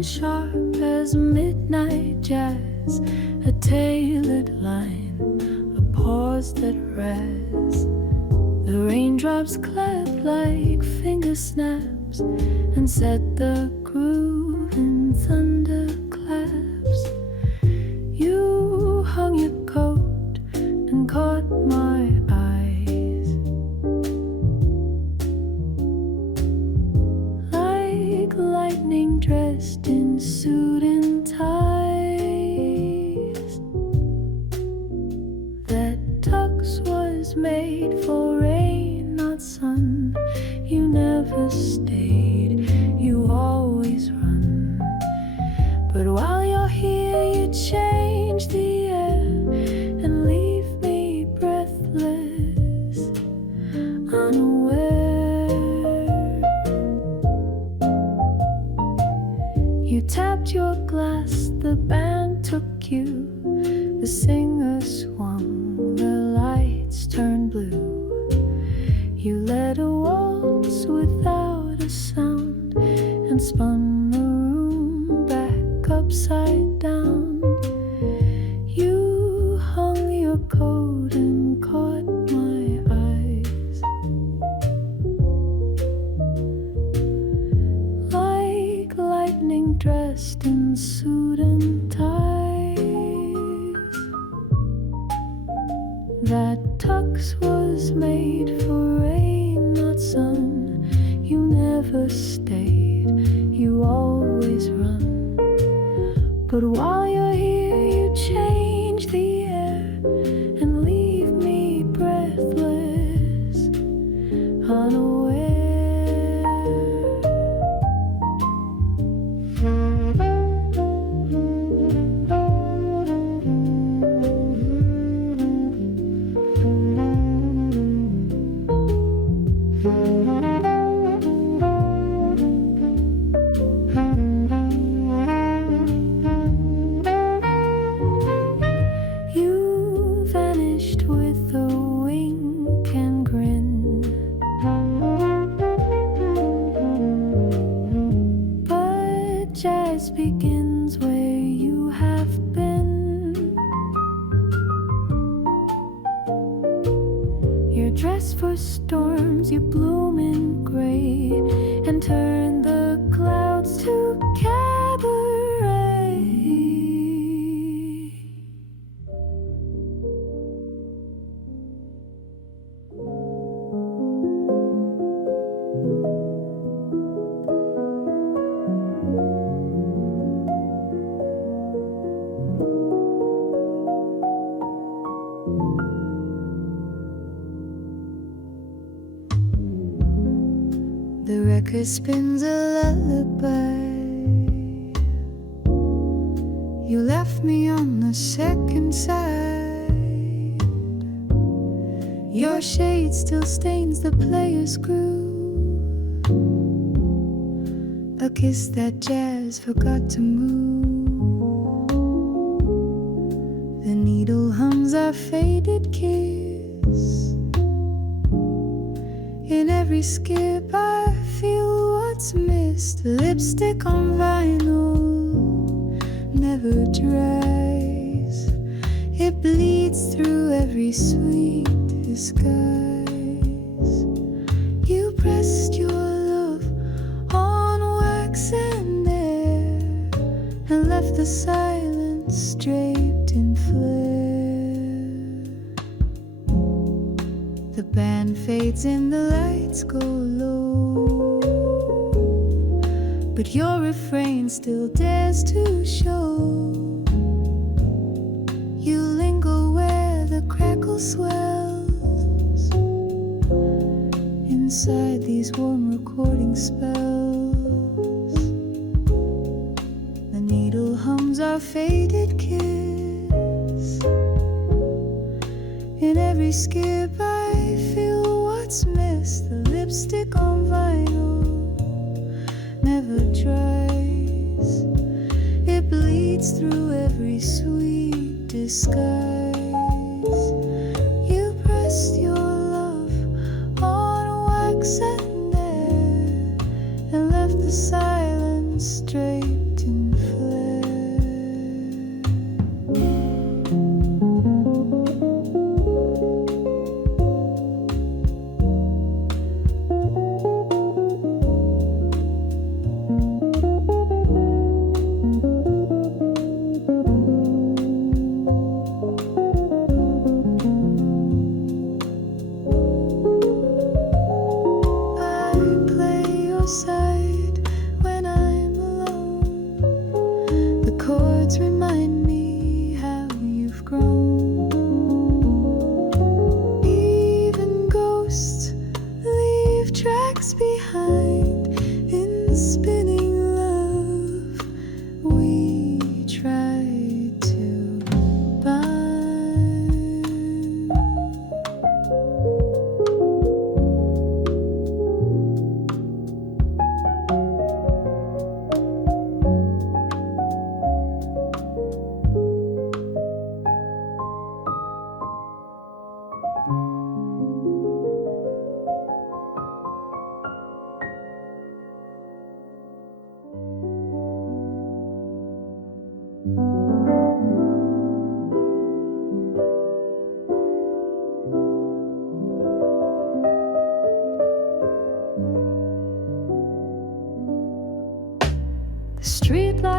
and sharp as midnight jazz, a tailored line, a pause that rests. The raindrops clap like finger snaps and set the groove in thunderclaps. You hung your coat and caught my eyes, like lightning dressed in suit and ties. That tux was made for rain, not sun. You never stayed, you always run. But while you're here, you change the air and leave me breathless, unaware. You tapped your glass, the band took you, the singer swung, the lights turned blue. You led a waltz without a sound and spun the room back upside down. You hung your coat and caught my eyes, like lightning dressed in suit and ties. That tux was made for rain, not sun. You never stayed, you always run. But while you're here, you change the air and leave me breathless, unaware. You vanished with a wink and grin, but jazz begins where you have been. You're dressed for storms, you bloom in gray and turn the clouds to cabaret. The record spins a lullaby. You left me on the second side. Your shade still stains the player's groove, a kiss that jazz forgot to move. The needle hums our faded kiss. In every skip I feel what's missed. Lipstick on vinyl never dries. It bleeds through every sweet disguise. You pressed your love on wax and air and left the silence draped in flare. The band fades and the lights go low, but your refrain still dares to show. You linger where the crackle swells, inside these warm recording spells. The needle hums our faded kiss. In every skip I feel what's missed. The lipstick on vinyl never dries. It bleeds through every sweet disguise. You pressed your love on wax and air and left the silence draped in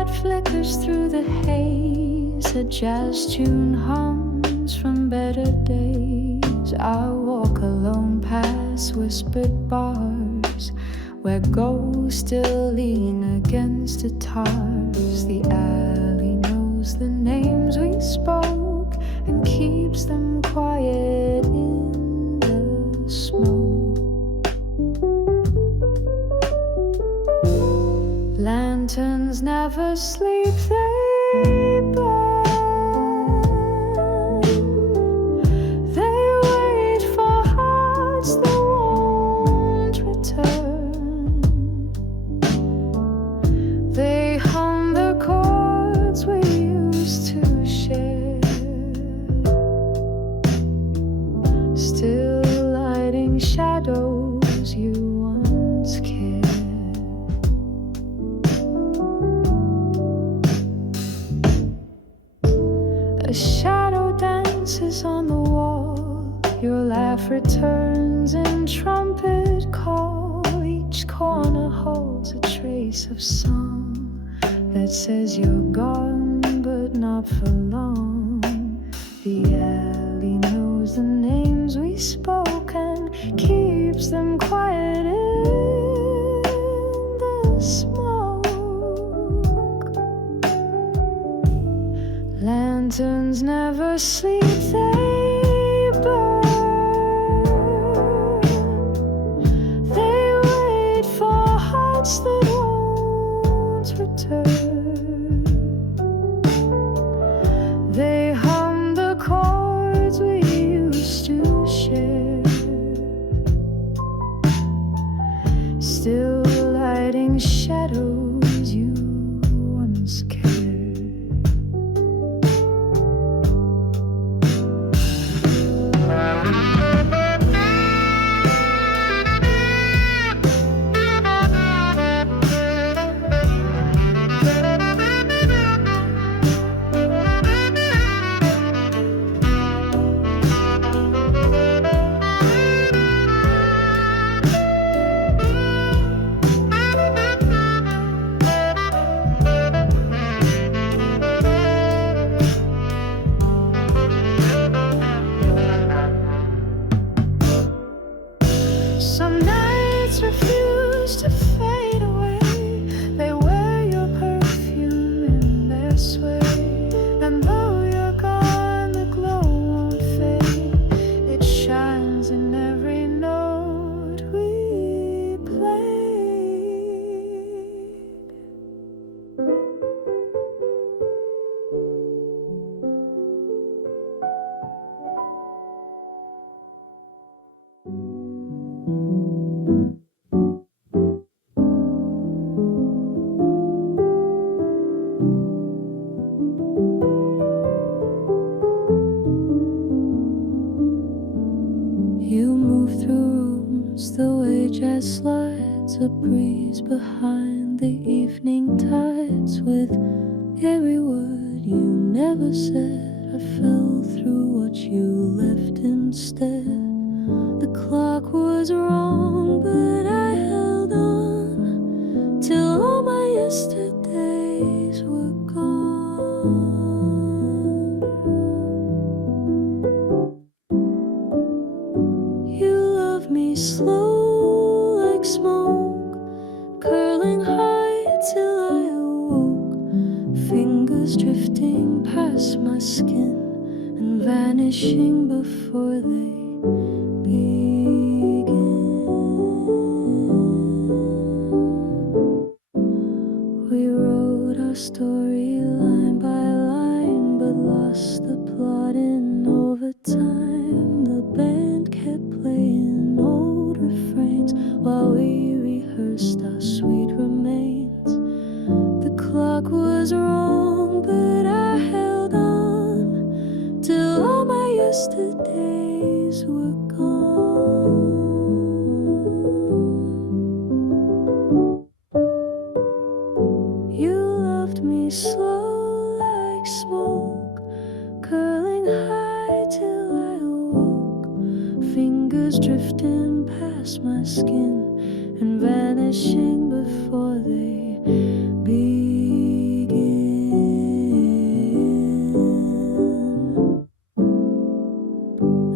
light flickers through the haze. A jazz tune hums from better days. I walk alone past whispered bars where ghosts still lean against guitars. The alley knows the names we spoke and keeps them quiet in the smoke. Lanterns never sleep, they burn. They wait for hearts that won't return. They hum the chords we used to share, still lighting shadows you once cared. A shadow dances on the wall. Your laugh returns in trumpet call. Each corner holds a trace of song that says you're gone, but not for long. The alley knows the names we spoke and keeps them quiet in the smoke. Lanterns never sleep, they burn. They wait for hearts that won't return. They hum the chords we used to share, still lighting shadows you once cared. Some nights refuse to fade away. They wear your perfume in their sway. And though you're gone, the glow won't fade. It shines in every note we played. You move through rooms the way jazz slides, a breeze behind the evening tides. With every word you never said, I fell through what you left instead. The clock was wrong, but I held on till all my yesterdays were gone. You love me slow like smoke, curling high till I awoke. Fingers drifting past my skin and vanishing before they begin. We wrote our story line by line, but lost the plot in overtime. The band kept playing old refrains while we rehearsed our sweet remains. The clock was wrong, but I held on till all my yesterdays were gone. You loved me slow like smoke, curling high till I awoke. Fingers drifting past my skin and vanishing before they begin.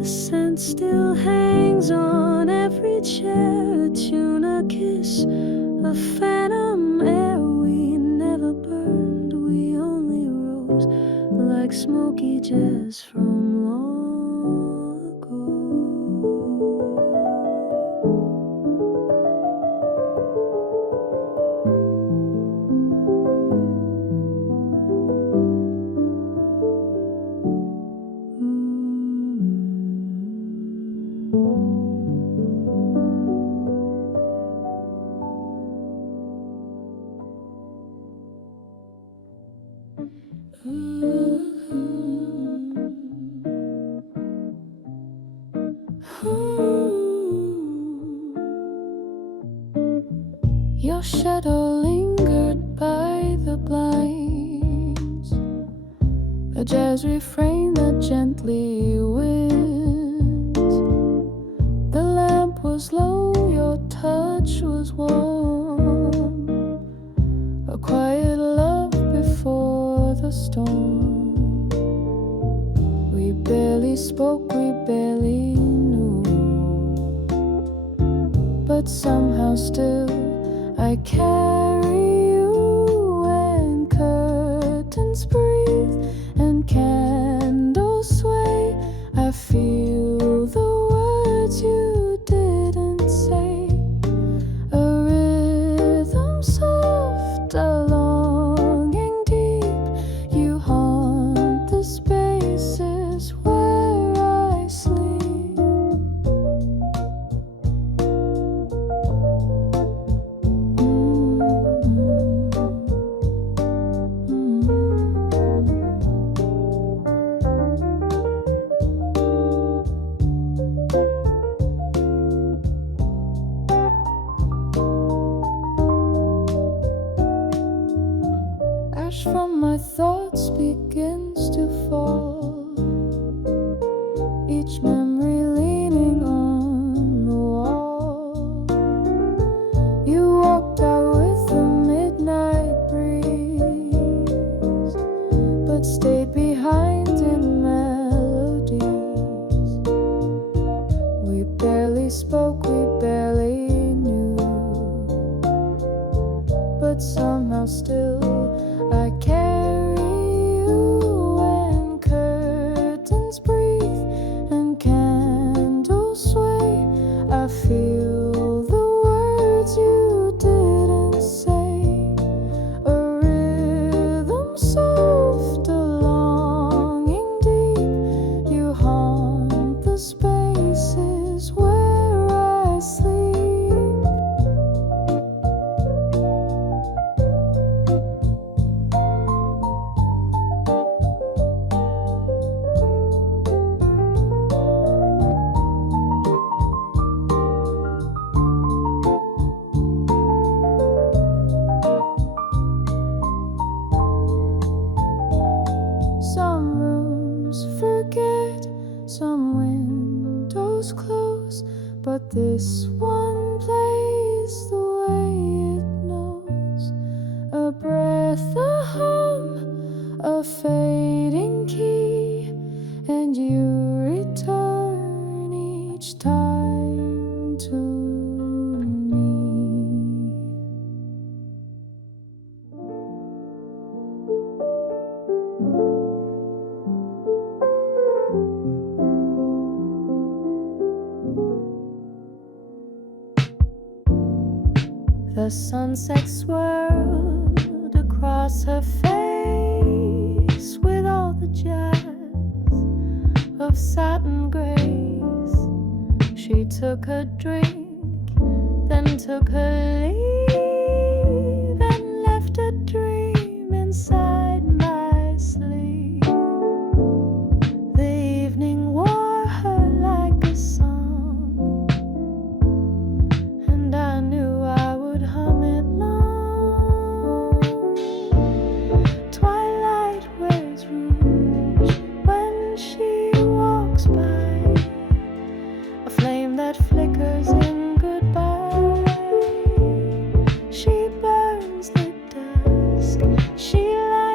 scent still hangs on every chair. A tuna kiss, a phantom air. We never burned, we only rose like smoky jazz from long ago. Your shadow lingered by the blinds, a jazz refrain that gently wins. The lamp was low, your touch was warm, a quiet love before the storm. We barely spoke, we barely knew, but somehow still I carry you, and curtains breathe and candles sway. I feel the words you didn't say, a rhythm soft, a longing deep. You haunt the spaces where I sleep. Ash from my thoughts begins to fall, each memory leaning on the wall. You walked out with the midnight breeze, but stayed behind in melodies. We barely spoke, we barely knew, but somehow still I carry you, and curtains breathe and candles sway. I feel the words you didn't say, a rhythm soft, a longing deep. You haunt the spaces where I sleep. Some rooms forget, some windows close, but this one plays the way it knows. A breath, a hum, a fading key, and you return each time to me. The sunset swirled across her face with all the jazz of satin grace. She took a drink, then took her leave, and left a dream inside my sleep. The evening wore her like a song, and I knew I would hum it long. Twilight wears rouge when she walks by, a flame that flickers in goodbye. She burns the dusk, she lights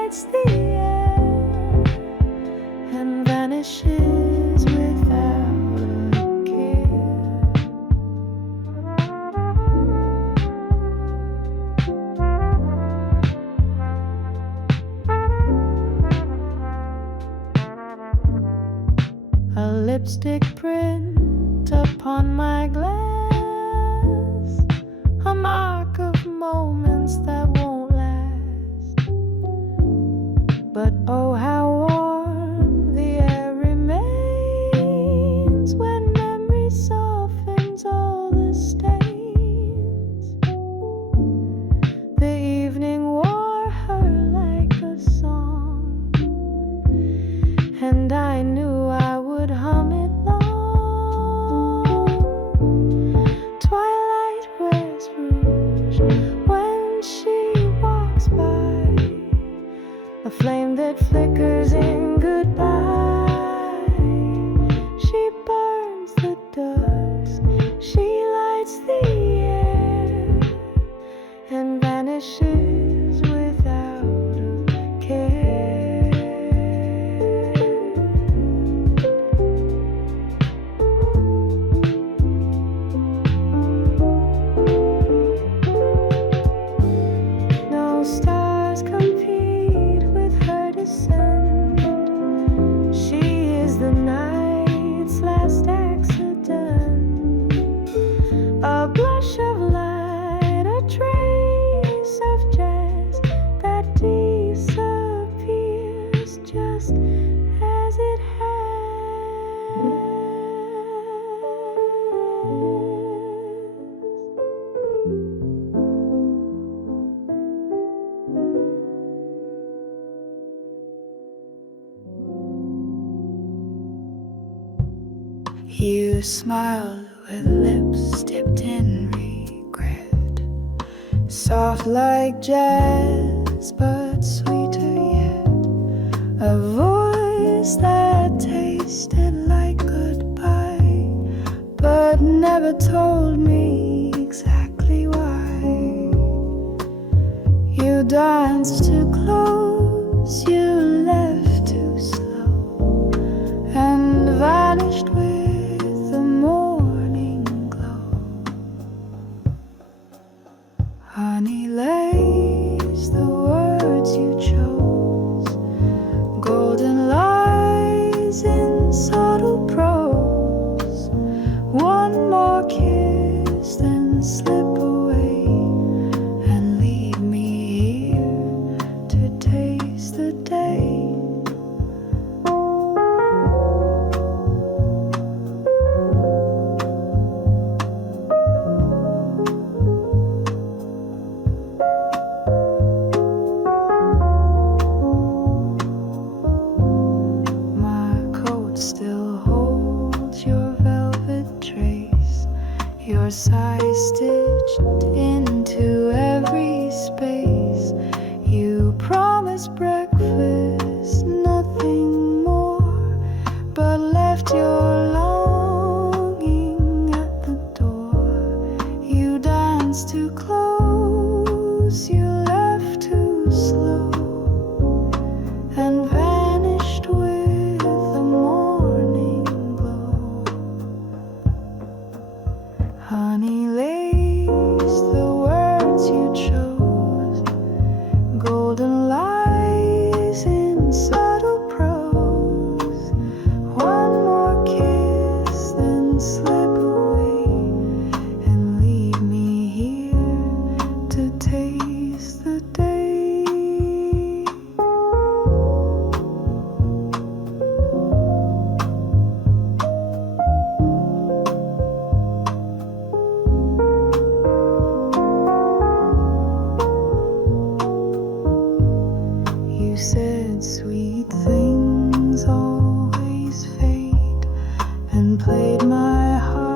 a lipstick print upon my glass, a mark of moments that won't last. But oh, how warm the air remains when memory softens all the stains. The evening wore her like a song, and I knew I would hum it long. Twilight wears rouge when she walks by, a flame that flickers in goodbye. She burns the dusk, she lights the air, and vanishes without a care. No stars compete with her descent. She is the night's last accident. A blush of light, a trace of jazz that disappears just as it has. You smiled with lips dipped in regret, soft like jazz but sweeter yet, a voice that tasted like goodbye but never told me exactly why. You danced too close, you left too slow, and vanished with the morning glow. Honey lace, the words you chose, golden lies in subtle prose. One more kiss, then slip away and leave me here to taste the day. My coat still holds your velvet trace, your size stitched into every space. You promised breakfast, nothing more, but left your longing at the door. You danced too close, you left too slow, and vanished with the morning glow. Honey lace, the words you chose, golden lies in subtle prose. One more kiss, then slip away and leave me here to taste the day. You said sweet things always fade, and played my heart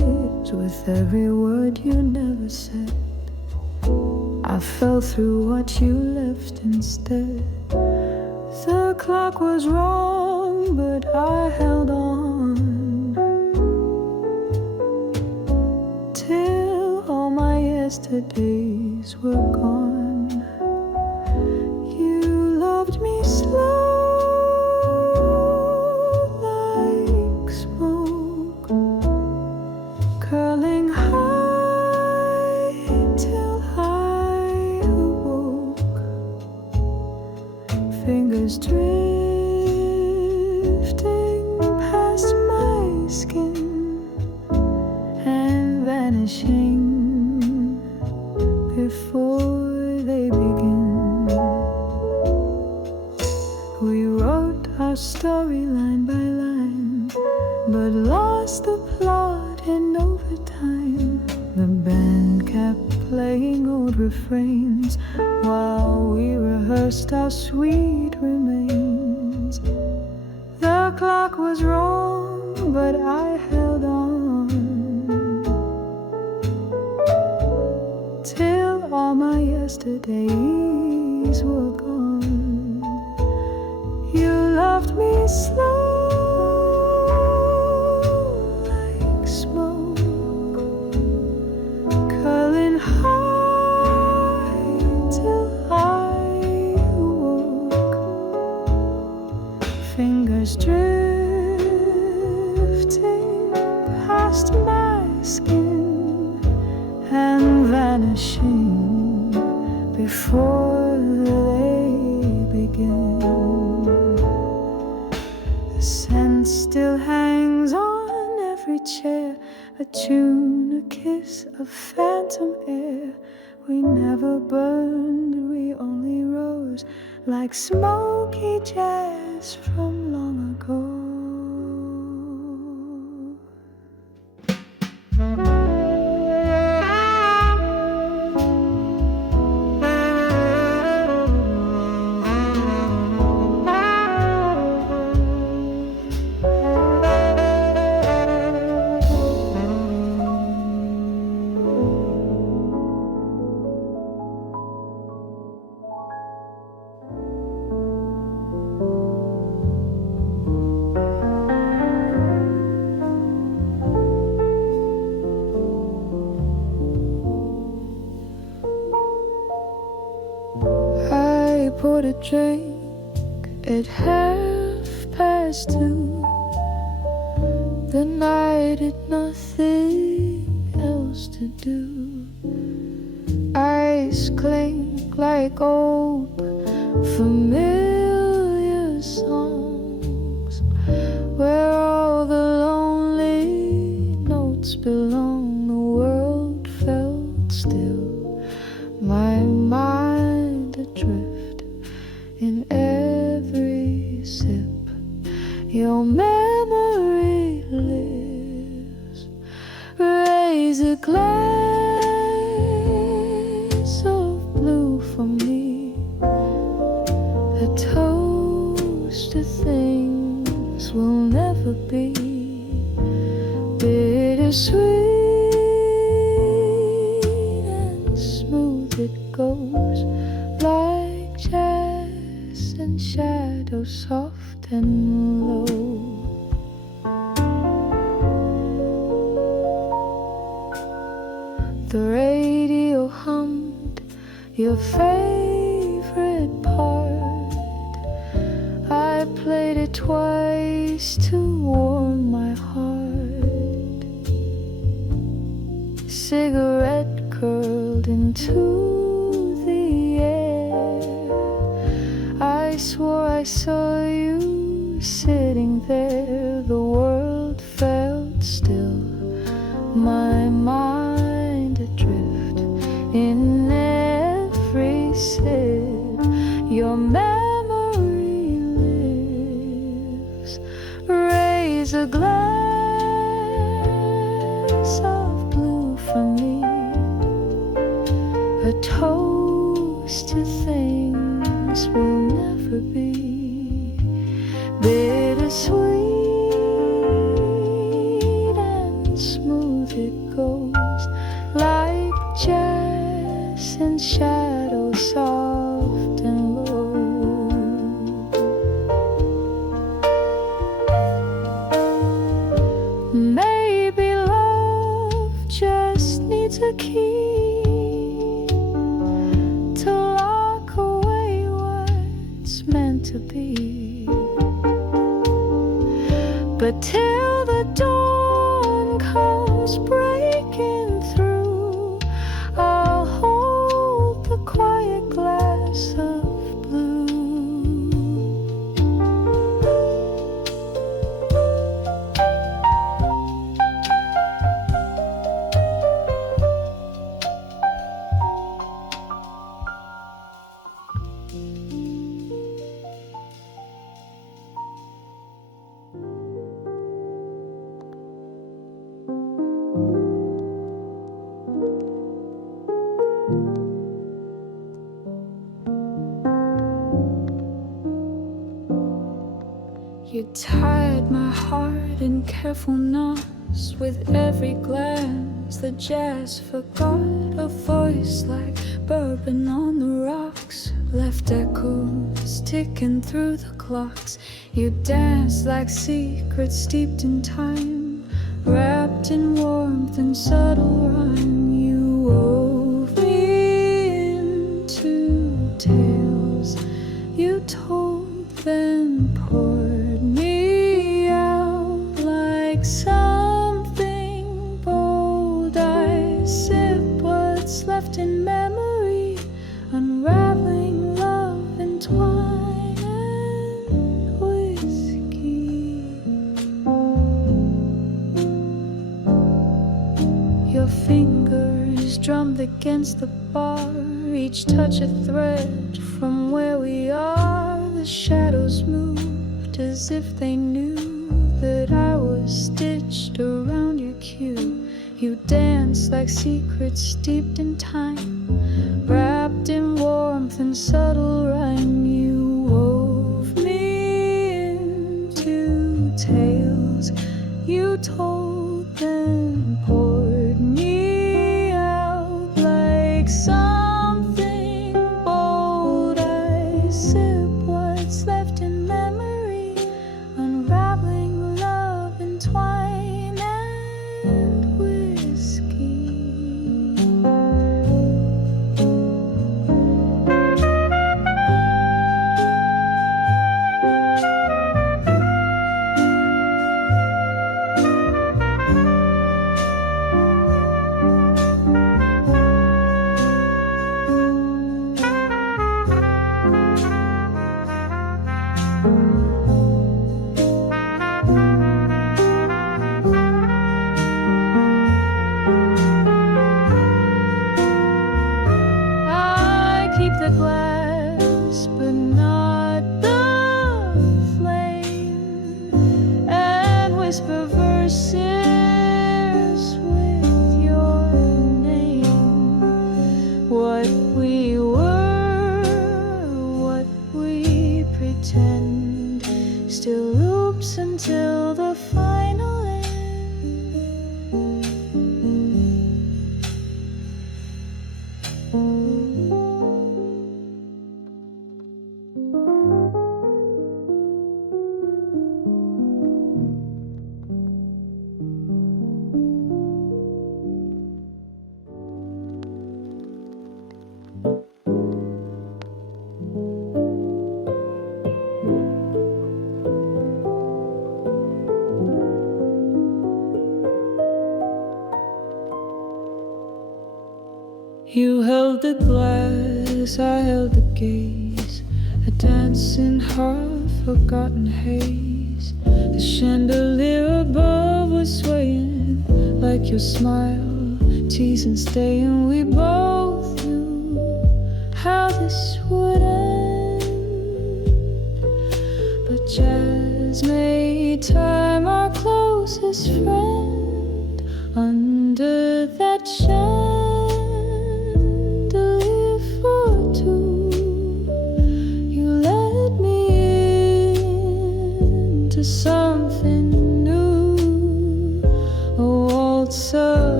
with every word you never said. I fell through what you left instead. The clock was wrong, but I held on till all my yesterdays were gone. You loved me slow like smoke, curling high till I awoke. Fingers drifting past my skin and vanishing before they begin. We wrote our story line by line, but lost the plot in overtime. The band kept playing old refrains while we rehearsed our sweet remains. The clock was wrong, but I held on till all my yesterdays were gone. You loved me slow like smoke, curling high till I awoke. Fingers drifting past my skin and vanishing before they begin. The scent still hangs on every chair, a tune, a kiss, a phantom air. We never burned, we only rose like smoky jazz from long ago. Poured a drink at 2:30. The night had nothing else to do. Eyes clink like old familiar songs, where all the lonely notes belong. The world felt still, my mind adrift in every sip. Your memory lives. Raise a glass of blue for me, a toast to things we'll never be. Bittersweet and smooth it goes, like jazz and shadows soft and low. The radio hummed your favorite part. I played it twice to warm my heart. Cigarette curled into the air. I swore I saw you sitting there. The world felt still, my mind adrift in every sip. Your memory lives. Raise a glass of blue for me, a toast to things we'll never be. Bittersweet and smooth it it goes, like jazz and shadows soft and low. Maybe love just needs a key to lock away what's meant to be. But till the dawn comes breaking through, I'll hold the quiet glass of blue. You tied my heart in careful knots with every glance. The jazz forgot a voice like bourbon on the rocks, left echoes ticking through the clocks. You danced like secrets steeped in time, wrapped in warmth and subtle rhyme. You wove me into tales you told, then poured me out like something bold. I sip what's left in memory, unraveling love and twine and whiskey. Your fingers drummed against the bar, each touch a thread from where we are. The shadows moved as if they knew that I was stitched around your cue. You danced like secrets steeped in time, wrapped in warmth and subtle rhyme. You wove me into tales you told, then poured me out like something bold. I sip what's left in memory, unraveling love and twine and whiskey. I keep the glass, but not the flame, and whisper verses with your name. What we were, what we pretend, still loops until the final end. You held the glass, I held the gaze, a dance in half-forgotten haze. The chandelier above was swaying like your smile, teasing, staying. We both knew how this would end, but jazz made time our closest friend. Under that chandelier for two, you led me into something new, a waltz of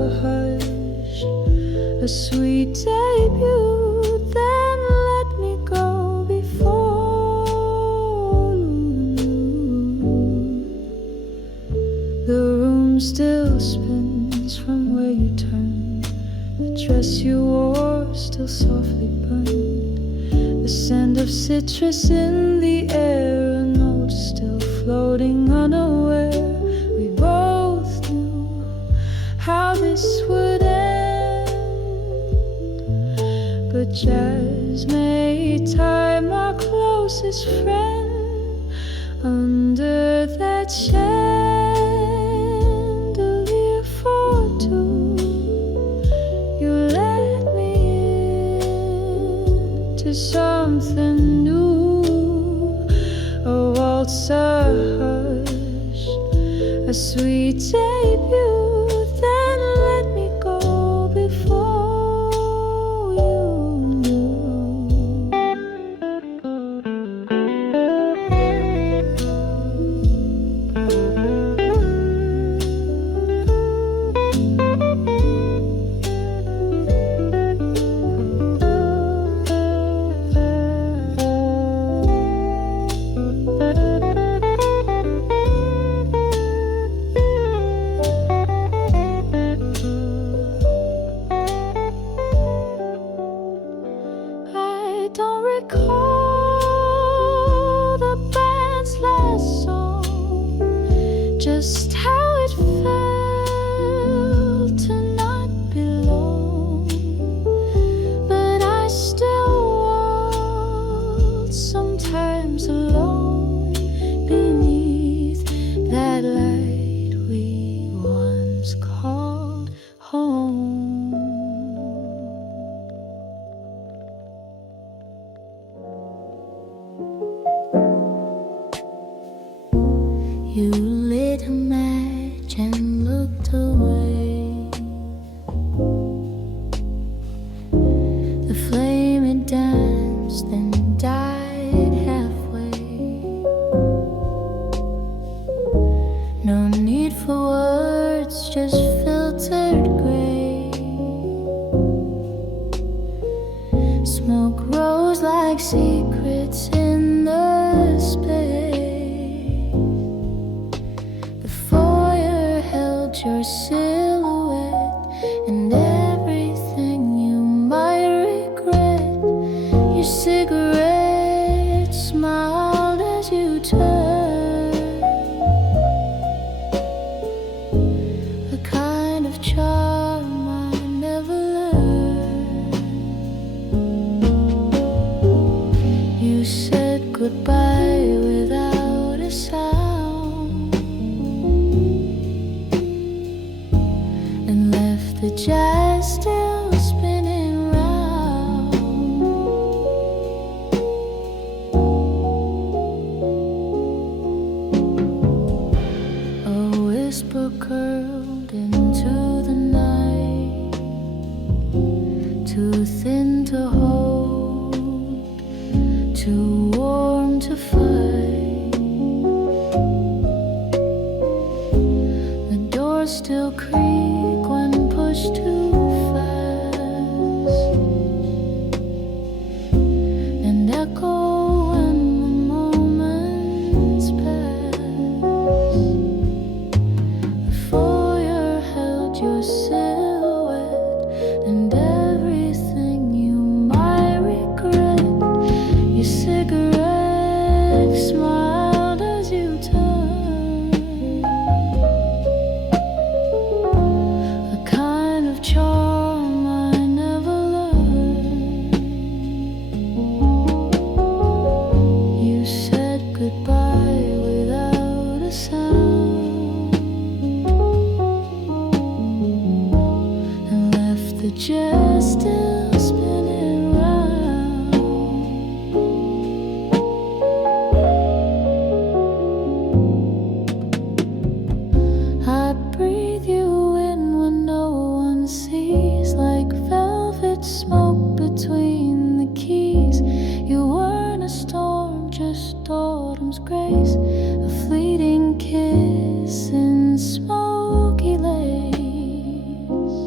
hush, a sweet debut, then let me go before the room still spins from where you turned. The dress you wore still softly burned. The scent of citrus in the air, a note still floating unaware. We both knew how this would end, but jazz made time our closest friend. Under that chandelier for two, you let me into something new. A waltz, a hush, a sweet debut, then let me go before you knew. I don't recall the band's last song, just how it felt to not belong. But I still waltz sometimes alone beneath that light we once called home. You lit a match and looked away. The flame had danced and died halfway. No need for words, just filtered gray. Smoke rose like secrets in the space. The foyer held your silhouette and everything you might regret. Your cigarette smiled as you turned. A kind of charm I never learned. You said goodbye without a sound and left the jazz still spinning round. A whisper curled into the night, too thin to hold, too warm to fight. The doors still creak when pushed too fast and echo when the moments pass. The foyer held your silhouette and everything you might regret. Your cigarette smiled as you turned. A kind of charm I never learned. You said goodbye without a sound and left the jazz still spinning round. I breathe you in when no one sees, like velvet smoke between the keys. You weren't a storm, just autumn's grace, a fleeting kiss in smoky lace.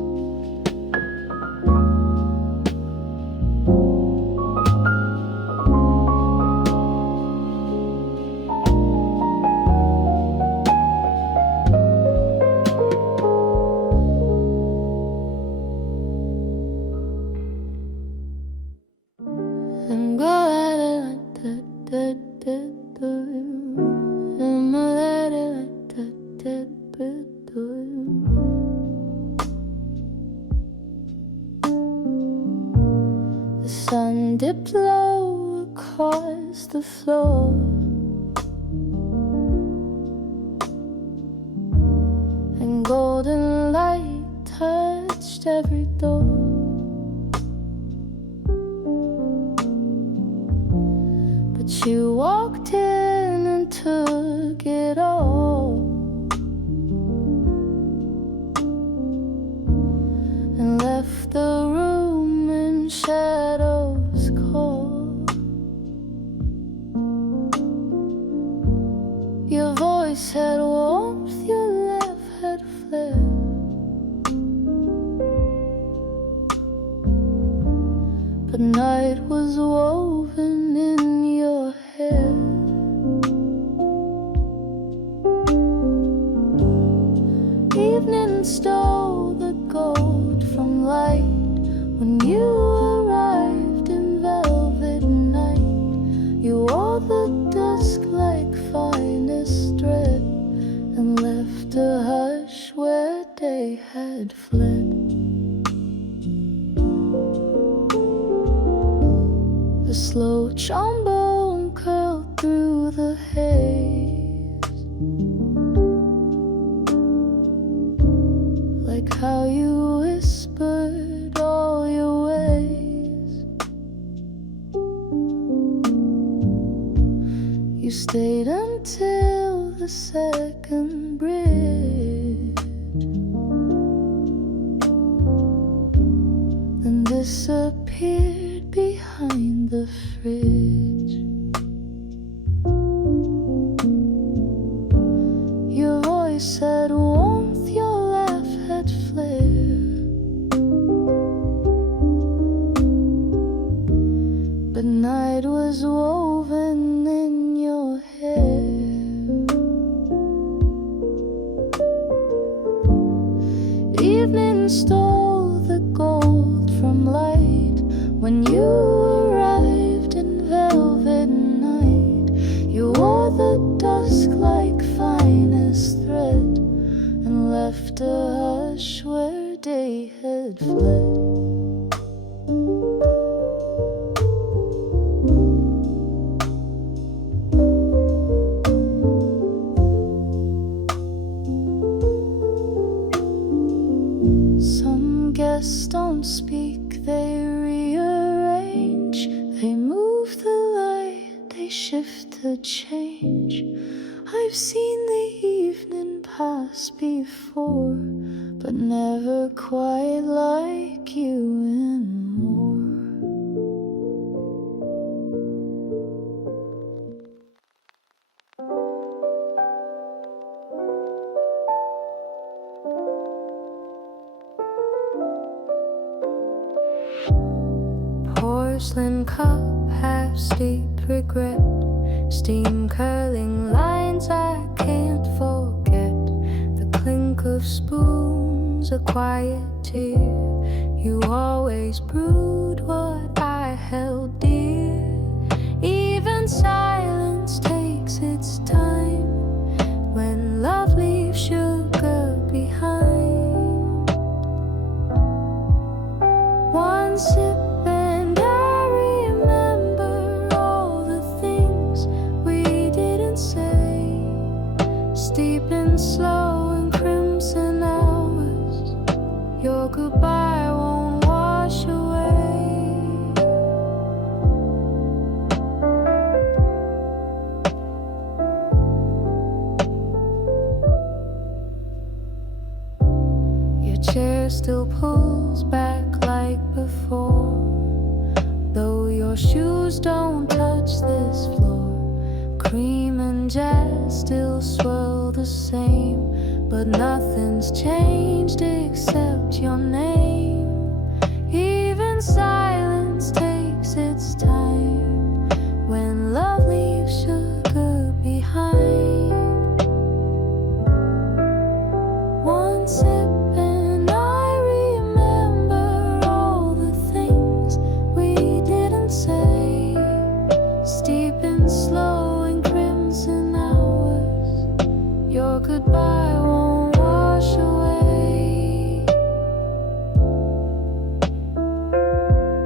and dipped low across the floor. And golden light touched every door. But you walked in and took it all, and left the room in shadows cold. Your voice had warmth, your laugh had flair. But night was woven in your hair. Evening stole the gold from light when you arrived in velvet night. You wore the dusk like finest thread, and left a hush where day had fled. The slow trombone curled through the haze, like how you whispered all your ways. You stayed until the second bridge, then disappeared behind the fridge. Your voice had warmth, your laugh had flair. But night was woven in your hair. Evening stole the gold from light when you arrived in velvet night. You wore the dusk like finest thread, and left a hush where day had fled. Some guests don't speak, they rearrange. They move the light, they shift the change. I've seen the evening pass before, but never quite like you anymore. Porcelain cup, half-sleep regret, steam curling lines I can't forget, the clink of spoons, a quiet tear. You always brewed what I held dear. Even silence takes its time when love leaves sugar behind. One sip and I remember all the things we didn't say, steeped in slow and crimson hours. Your goodbye won't wash away. Your chair still pulls back like before, though your shoes don't touch this floor. Cream and jazz still swirl the same, but nothing's changed except your name. Even silence takes its time when love leaves sugar behind. One sip and I remember all the things we didn't say, steep in slow and crimson hours. Your goodbye won't wash away.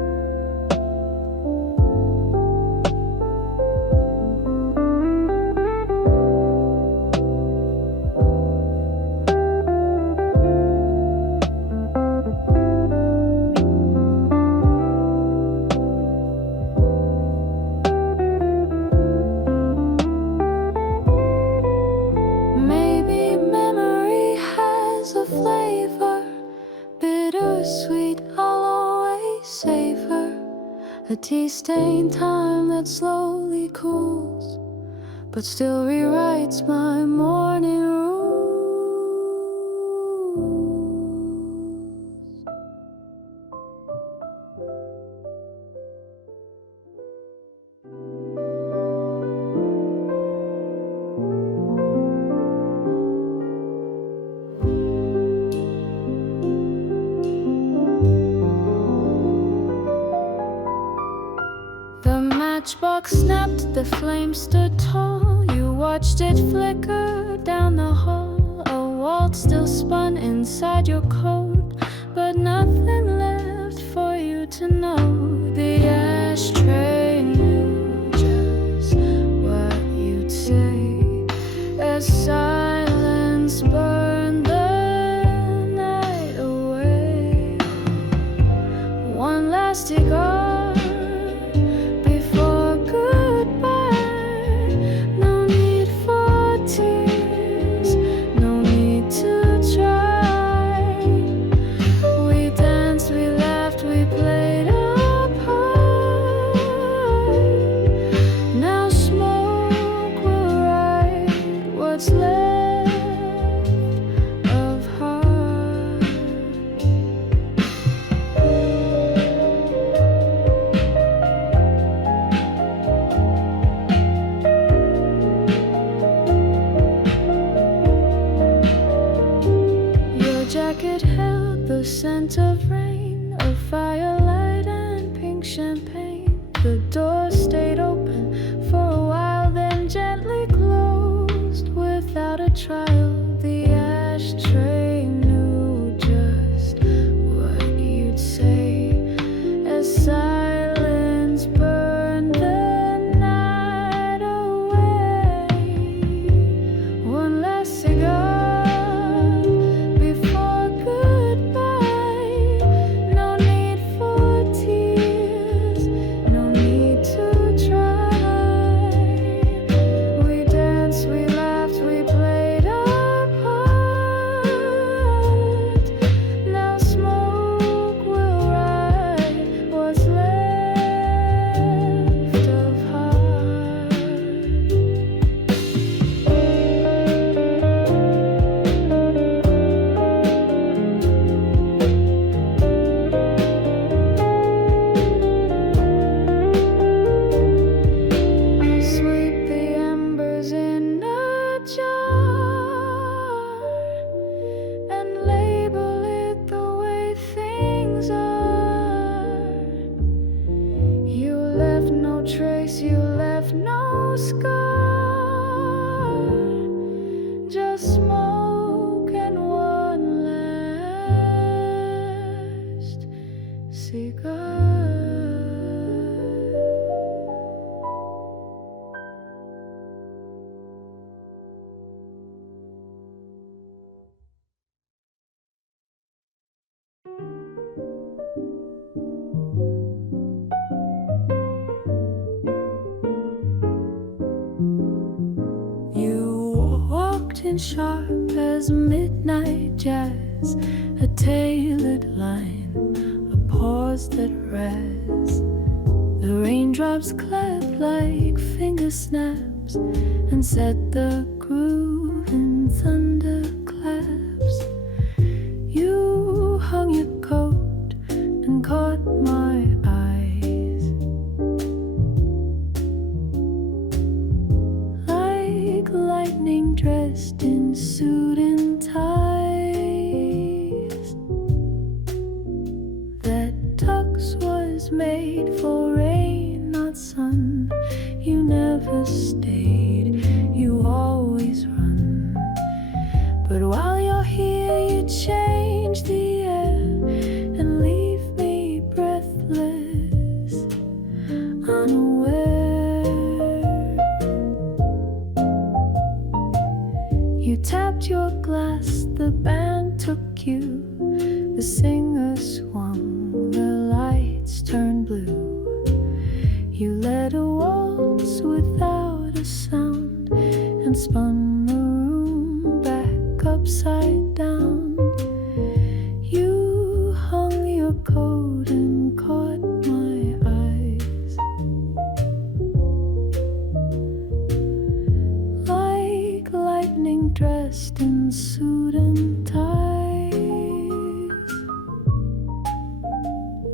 bittersweet, I'll always savor a tea-stained time that slowly cools, but still rewrites my morning rules. Matchbox snapped, the flame stood tall. You watched it flicker down the hall. A waltz still spun inside your coat, but nothing left for you to know. The ashtray knew just what you'd say as silence burned the night away. One last cigar scent of rain, of firelight and pink champagne. The door stayed open for a while, then gently closed without a trial. The ashtray knew just what you'd say as silence burned the night away. One last cigar sharp as midnight jazz, a tailored line, a pause that rests. The raindrops clap like finger snaps and set the groove in thunderclaps. You hung your coat and caught my eyes like lightning dressed in suit and ties. That tux was made for rain, not sun. You never stayed, you always run. But while you're here, you change the air and leave me breathless, unaware. You tapped your glass, the band took you. The singer swung, the lights turned blue.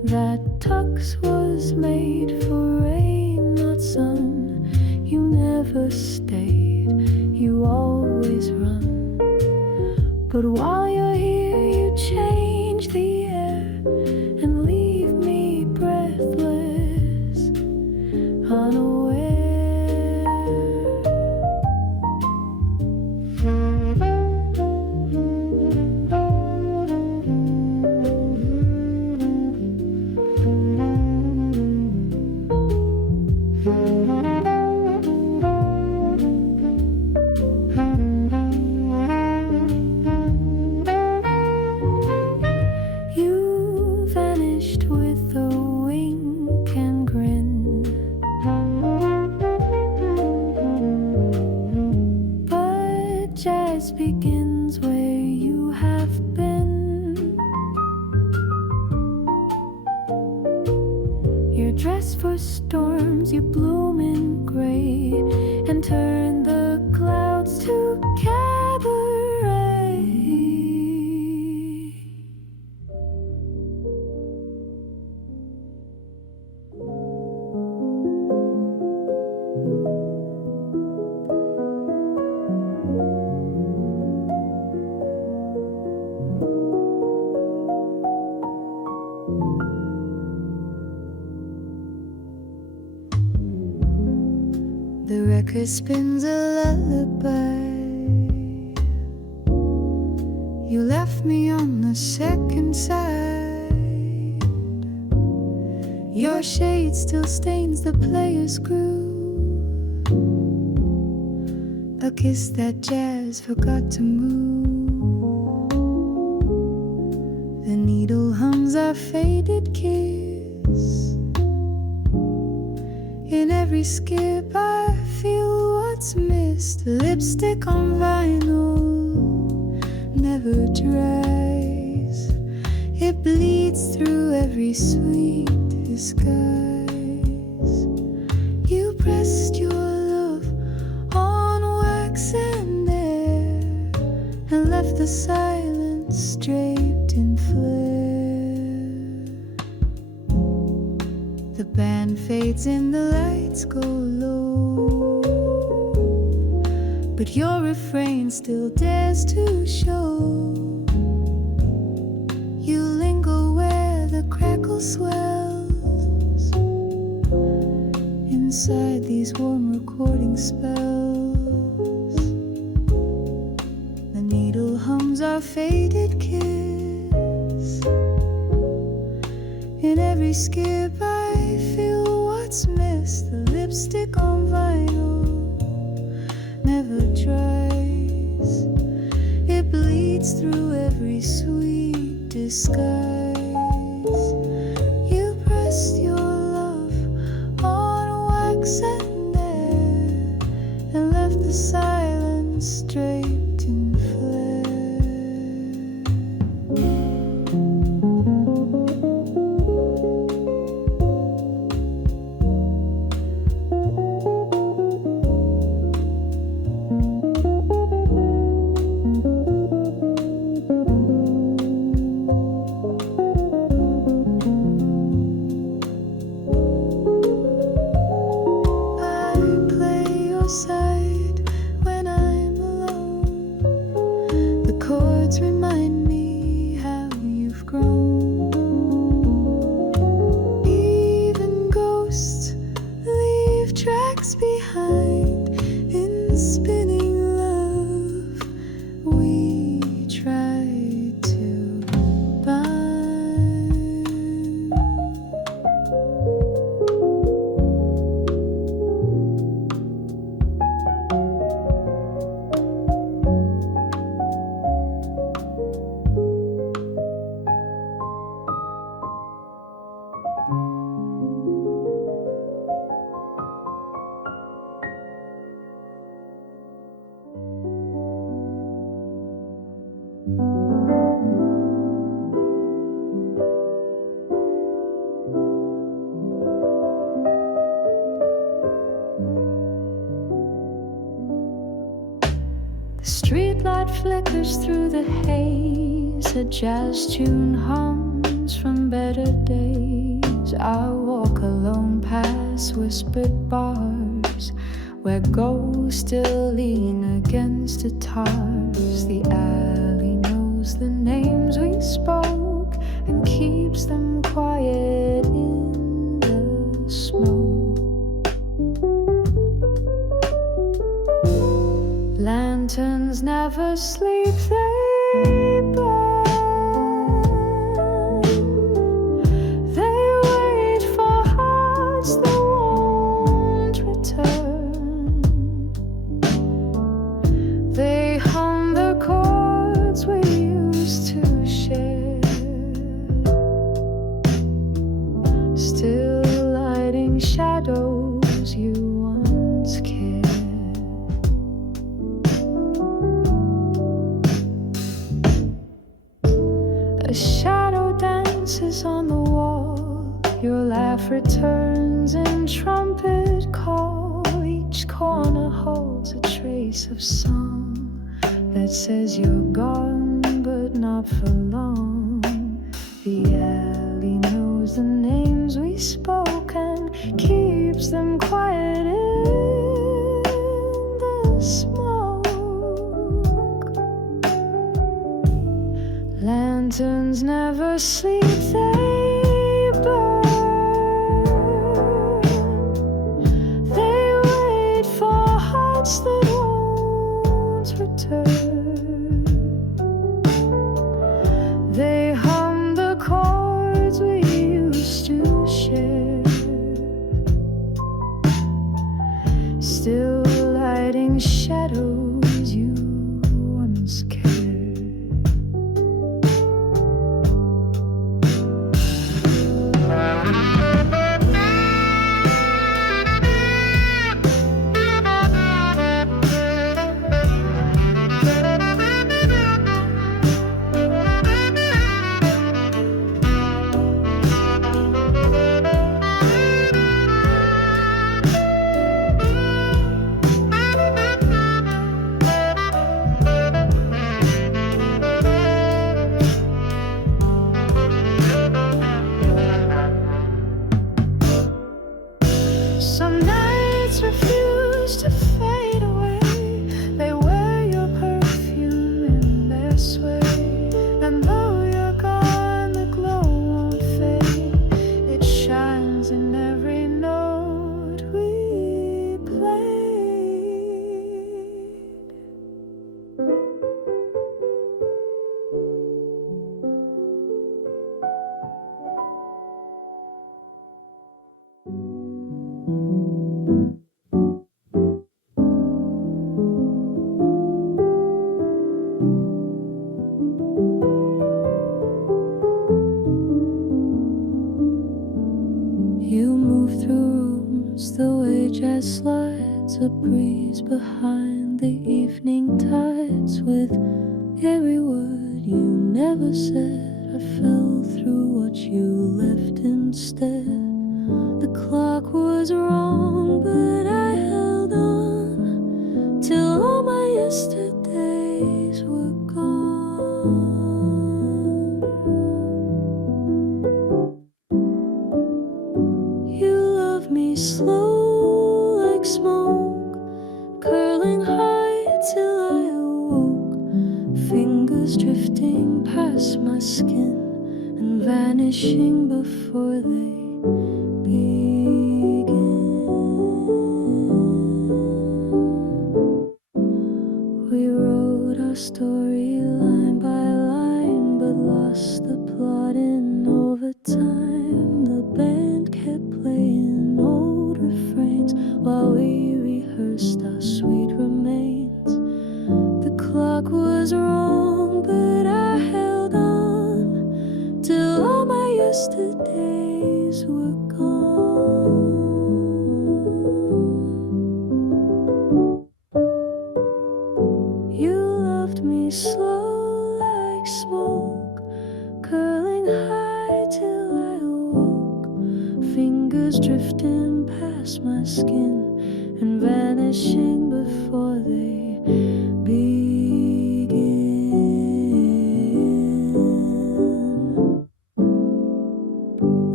That tux was made for rain, not sun. You never stayed, you always run. But while you're here, you change the air and leave me breathless, unaware. Begins where you have been. You're dressed for storms, you bloom in gray and turn the clouds to cabaret. The record spins a lullaby. You left me on the second side. Your shade still stains the player's groove. A kiss that jazz forgot to move. The needle hums our faded kiss. In every skip I feel what's missed. Lipstick on vinyl never dries. It bleeds through every sweet disguise. You pressed your love on wax and air and left the silence draped in flare. The band fades and the lights go low, but your refrain still dares to show. You linger where the crackle swells inside these warm recording spells. The needle hums our faded kiss. In every skip I feel what's missed. The lipstick on vinyl never dries. It bleeds through every sweet disguise. You pressed your love on wax and air and left the silence draped in flare. Streetlight flickers through the haze. A jazz tune hums from better days. I walk alone past whispered bars where ghosts still lean against guitars. The alley knows the names we spoke and keeps them quiet in the smoke. Lanterns never sleep, they burn. They wait for hearts that won't return. They hum the chords we used to share, still lighting shadows you once cared. A shadow dances on the wall. Your laugh returns in trumpet call. Each corner holds a trace of song that says you're gone, but not for long. The alley knows the names we spoke and keeps them quiet in the smoke. Lanterns never sleep, they burn. They wait for hearts that won't return. They hum the chords we used to share, still lighting shadows you once cared. Some nights refuse to fade away. They wear your perfume in their sway. And though you're gone, the glow won't fade. It shines in every note we played. You move through rooms the way jazz slides, a breeze behind the evening tides. With every word you never said, I fell through what you left instead. The clock was wrong, but I held on till all my yesterdays were gone. You love me slow like smoke, curling high till I awoke. Fingers drifting past my skin and vanishing before they begin. We wrote our story line by line, but lost the plot in overtime. The band kept playing old refrains while we rehearsed our sweet remains. The clock was wrong, but I held on till all my yesterdays were gone. You loved me slow like smoke, curling high till I awoke. Fingers drifting past my skin and vanishing before they begin.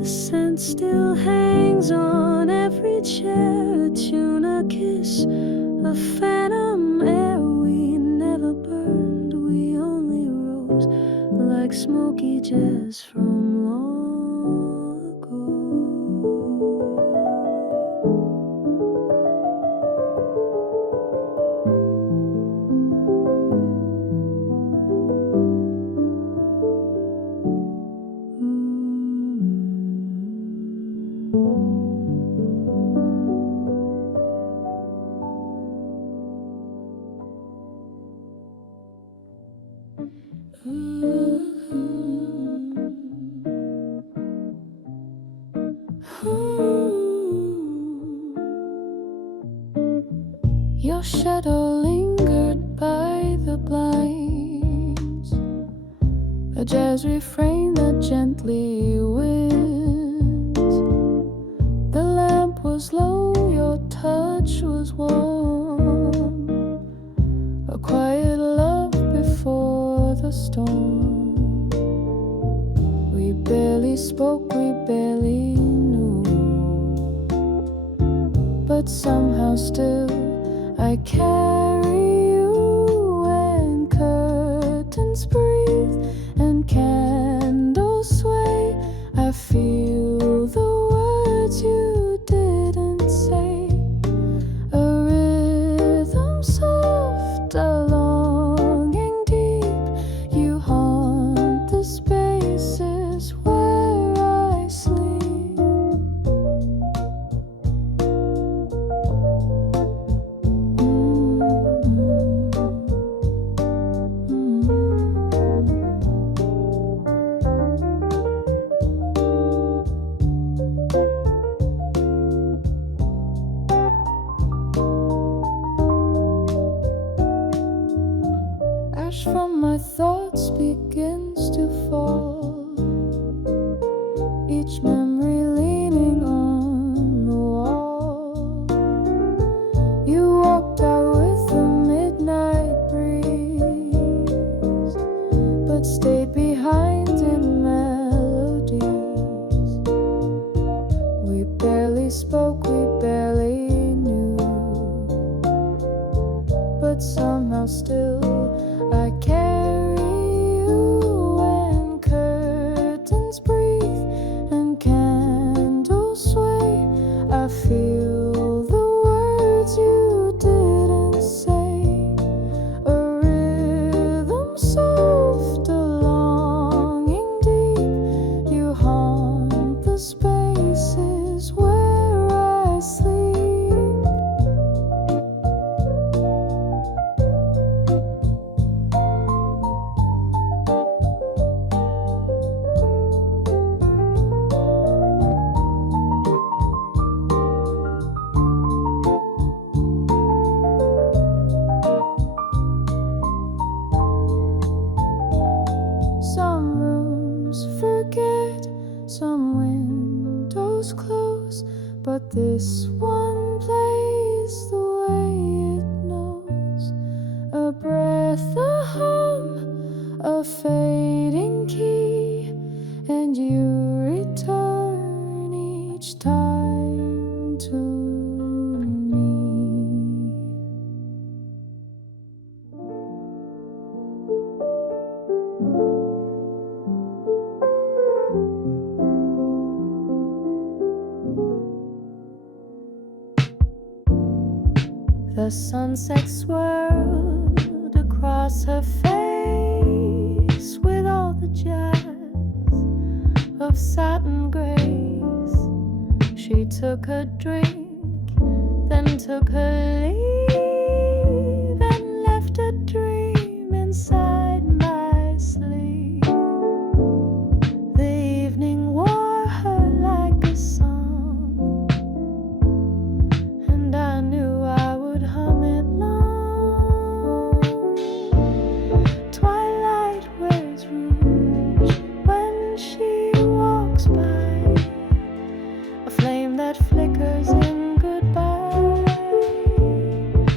The scent still hangs on every chair, a tune, a kiss, a phantom air. We never burned, we only rose like smoky jazz from long ago. Your shadow lingered by the blinds, a jazz refrain that gently wins. The lamp was low, your touch was warm, a quiet love before the storm. We barely spoke, we barely knew, but somehow still I carry you, and curtains breathe and candles sway. I feel the words you didn't say, a rhythm soft, a longing deep. You haunt the spaces where I sleep. Ash from my thoughts begins to fall, each memory leaning on the wall. You walked out with the midnight breeze, but stayed behind in melodies. We barely spoke, we barely knew, but somehow still I carry you, and curtains breathe and candles sway. I feel the words you didn't say, a rhythm soft, a longing deep. You haunt the spaces where I sleep. Some rooms forget, some windows close, but this one plays the way it knows. A breath, a hum, a fading key, and you return each time to me. The sunset swirled across her face with all the jazz of satin grace. She took a drink, then took her leave, and left a dream inside my sleep. The evening wore her like a song, and I knew I would hum it long. Twilight wears rouge when she walks by, a flame that flickers in goodbye.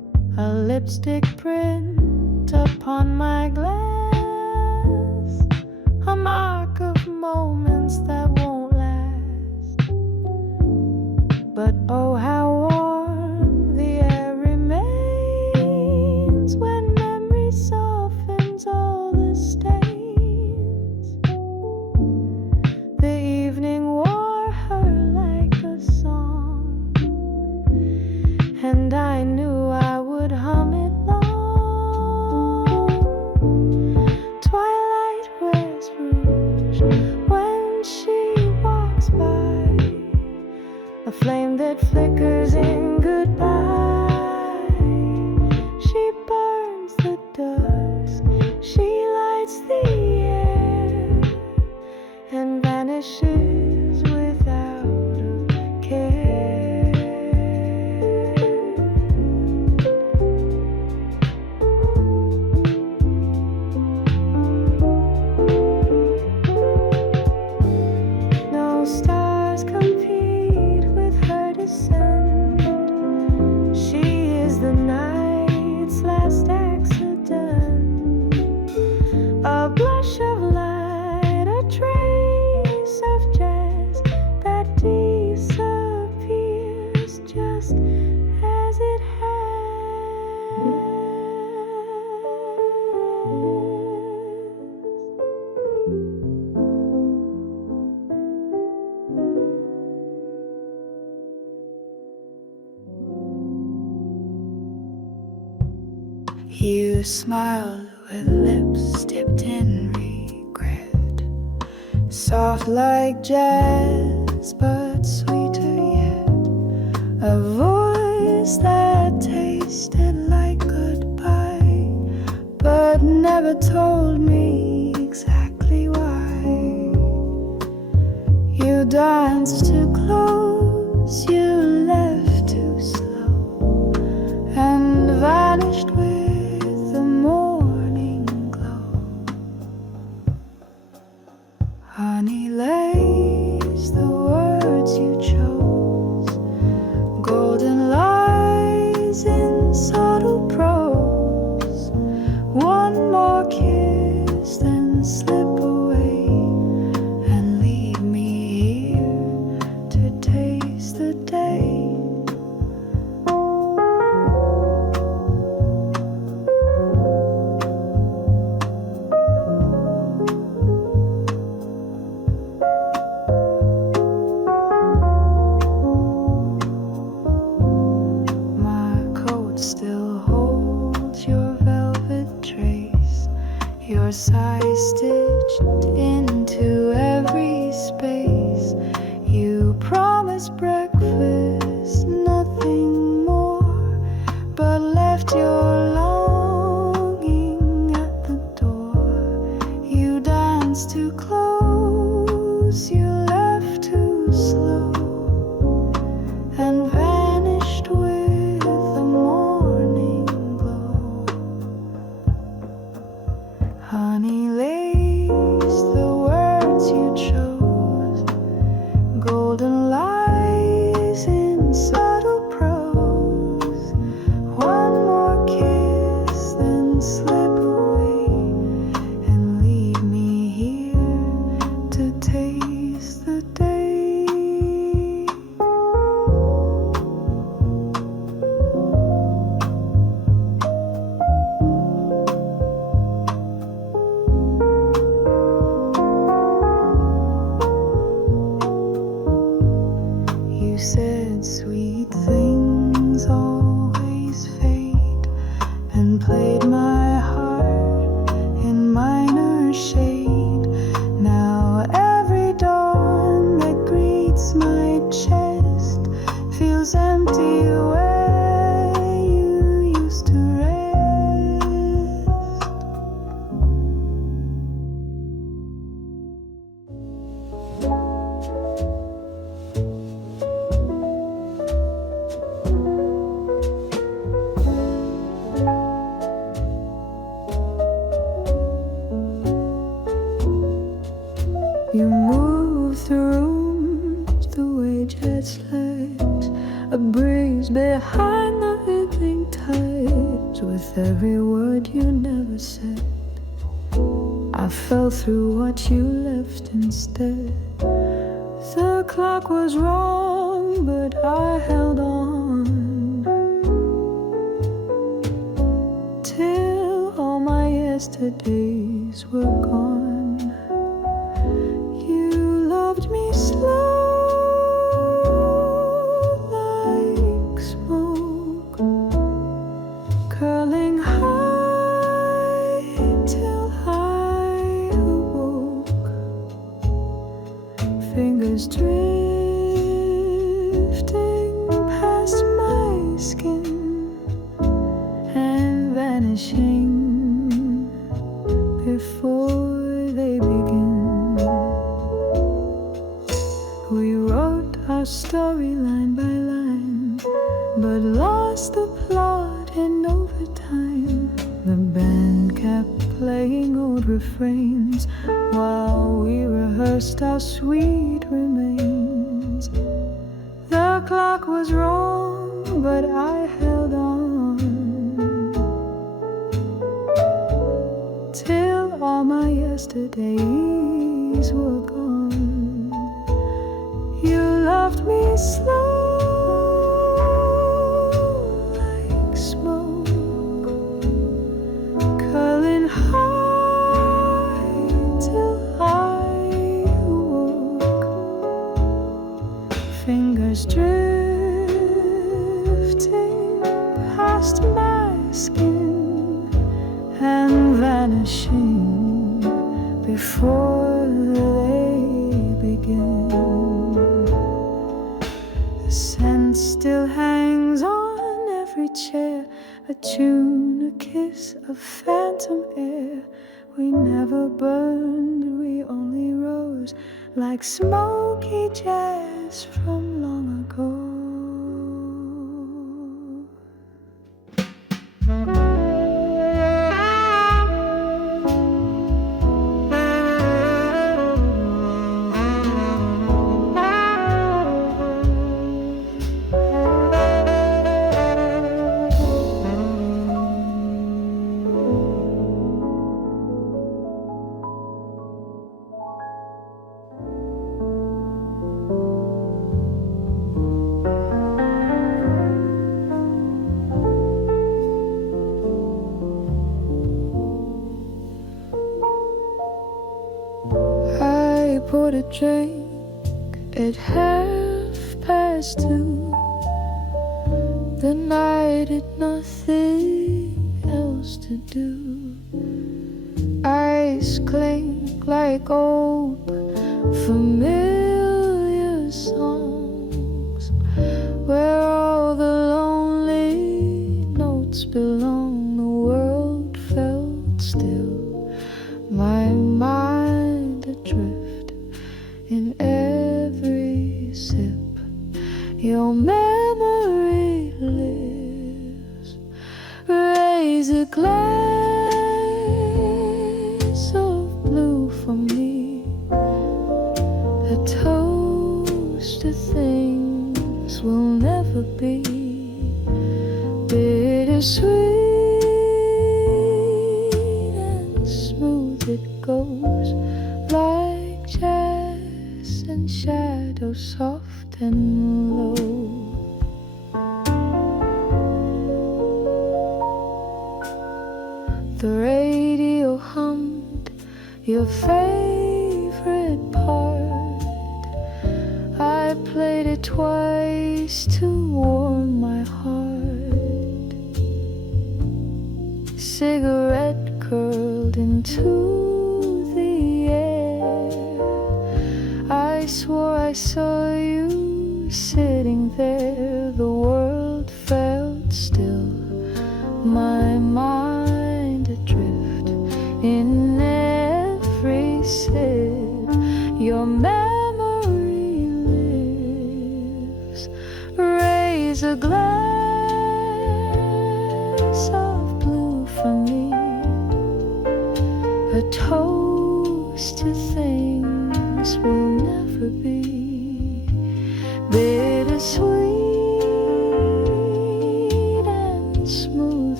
a lipstick print upon my glass, a mark of moments that won't last. But oh, how warm the air remains when memory softens all the stains. The evening wore her like a song, and I knew I would hum it long. Twilight wears rouge when she walks by, a flame that flickers in goodbye. She burns the dusk, she lights the air, and vanishes without a care. No stars compete with her descent. She is the night's last accident. A blush of light, a trace of jazz that disappears just as it has. You smiled with lips dipped in regret, soft like jazz but sweeter yet, a voice that tasted like goodbye but never told me exactly why. You danced too close, you left too slow, and vanished with the morning glow. Honey lace, the words you chose, golden lies in subtle prose. One more kiss, then slip away and leave me here to taste the day. My coat still holds your velvet trace, your size stitched into every space. You promised breakfast, nothing more, but left your longing at the door. You danced too close, you left too slow, and vanished with the morning glow. Honey lace, the words you chose, golden lies in subtle prose. One more kiss, then slip away and leave me here to taste the day. You said sweet things always fade, and played my heart in minor shade. Now every dawn that greets my chest feels empty where you used to rest. You move through the way jet slips, a breeze behind the evening tide. closed with every word you never said. I fell through what you left instead. The clock was wrong, but I held on till all my yesterdays were gone. You loved me slow like smoke, curling high till I awoke. Fingers drifting past my skin and vanishing before they begin. We wrote our story line by line, but lost the plot in overtime. The band kept playing old refrains while we rehearsed our sweet remains. The clock was wrong, but I held on till all my yesterdays were gone. You loved me slow like smoke, curling high till I awoke. Fingers drifting past my skin and vanishing before they begin. The scent still hangs on every chair, a tune, a kiss, a phantom air. We never burned, we only rose like smoky jazz from long ago. I poured a drink at 2:30. The night had nothing else to do. Eyes clink like old familiar songs, where all the lonely notes belong. The world felt still, my mind adrift in every sip. Your memory lives. Raise a glass of blue for me, a toast to things we'll never be. Bittersweet and smooth it goes, like jazz and shadow, soft and low. The radio hummed your favorite part. I played it twice to warm my heart. Cigarette curled into the air. I swore I saw you sitting there. The world felt still, my mind adrift in every sip. Your memory lives. Raise a glass of blue for me, a toast to things we'll never be. Bittersweet and smooth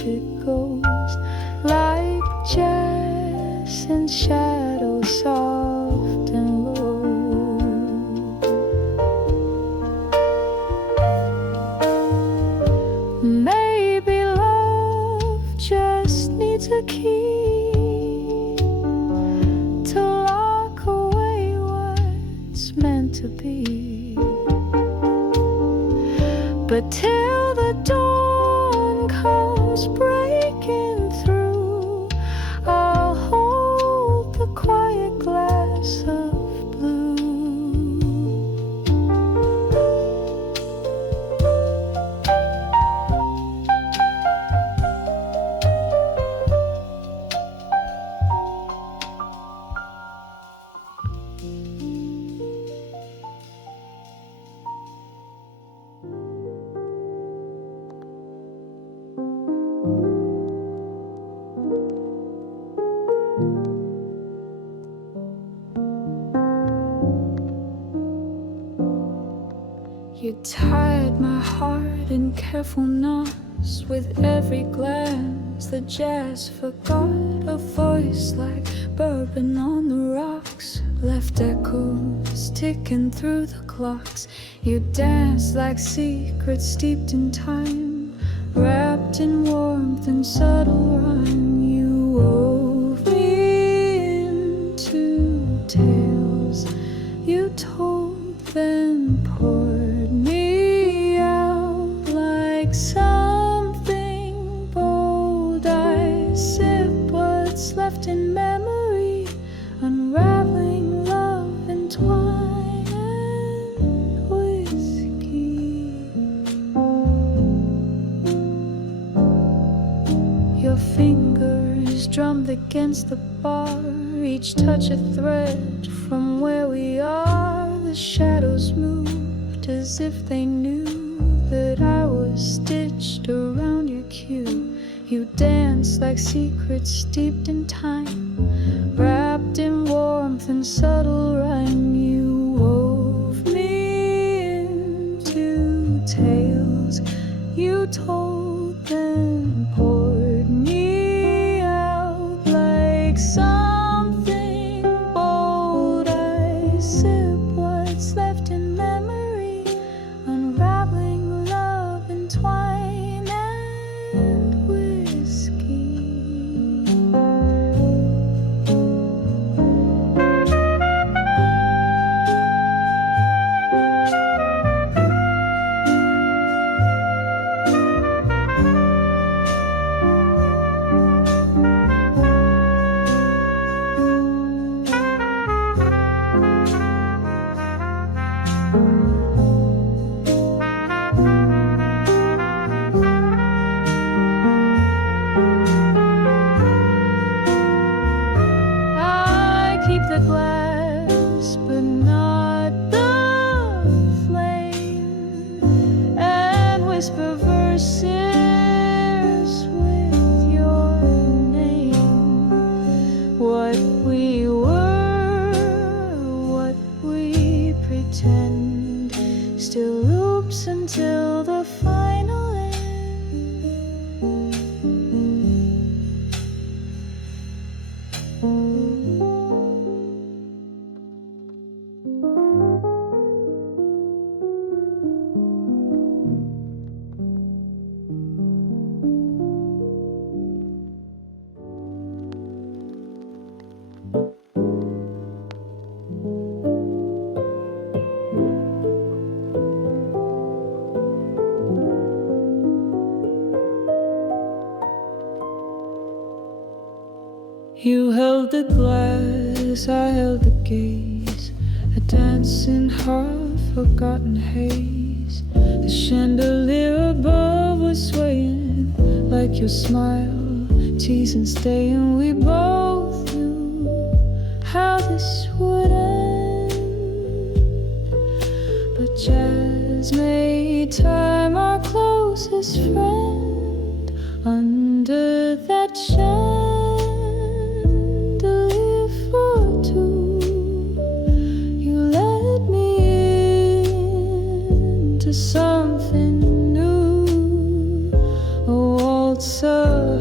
it goes, like jazz in shadows soft and low. Maybe love just needs a key to lock away what's meant to be. But till the dawn comes breaking through, I'll hold the quiet glass of blue. You tied my heart in careful knots with every glance. The jazz forgot a voice like bourbon on the rocks, left echoes ticking through the clocks. You danced like secrets steeped in time, wrapped in warmth and subtle rhyme. You wove me into tales you told, then poured me out like something bold. I sip what's left in memory, unraveling love in twine and whiskey. Your fingers drummed against the bar, each touch a thread from where we are. The shadows moved as if they knew that I was stitched around your cue. You danced like secrets steeped in time, wrapped in warmth and subtle rhyme. You wove me into tales you told, then poured me out like something bold. I sip what's left in memory, unraveling love in twine and whiskey. I keep the glass, but not the flame, and whisper verses with your name. What we were, what we pretend, still loops until the final end. You held the glass, I held the gaze, a dancing heart, forgotten haze. The chandelier above was swaying like your smile, teasing, staying. We both knew how this would end, but jazz made time our closest friend. Under that chandelier for two, you led me into something new, a waltz of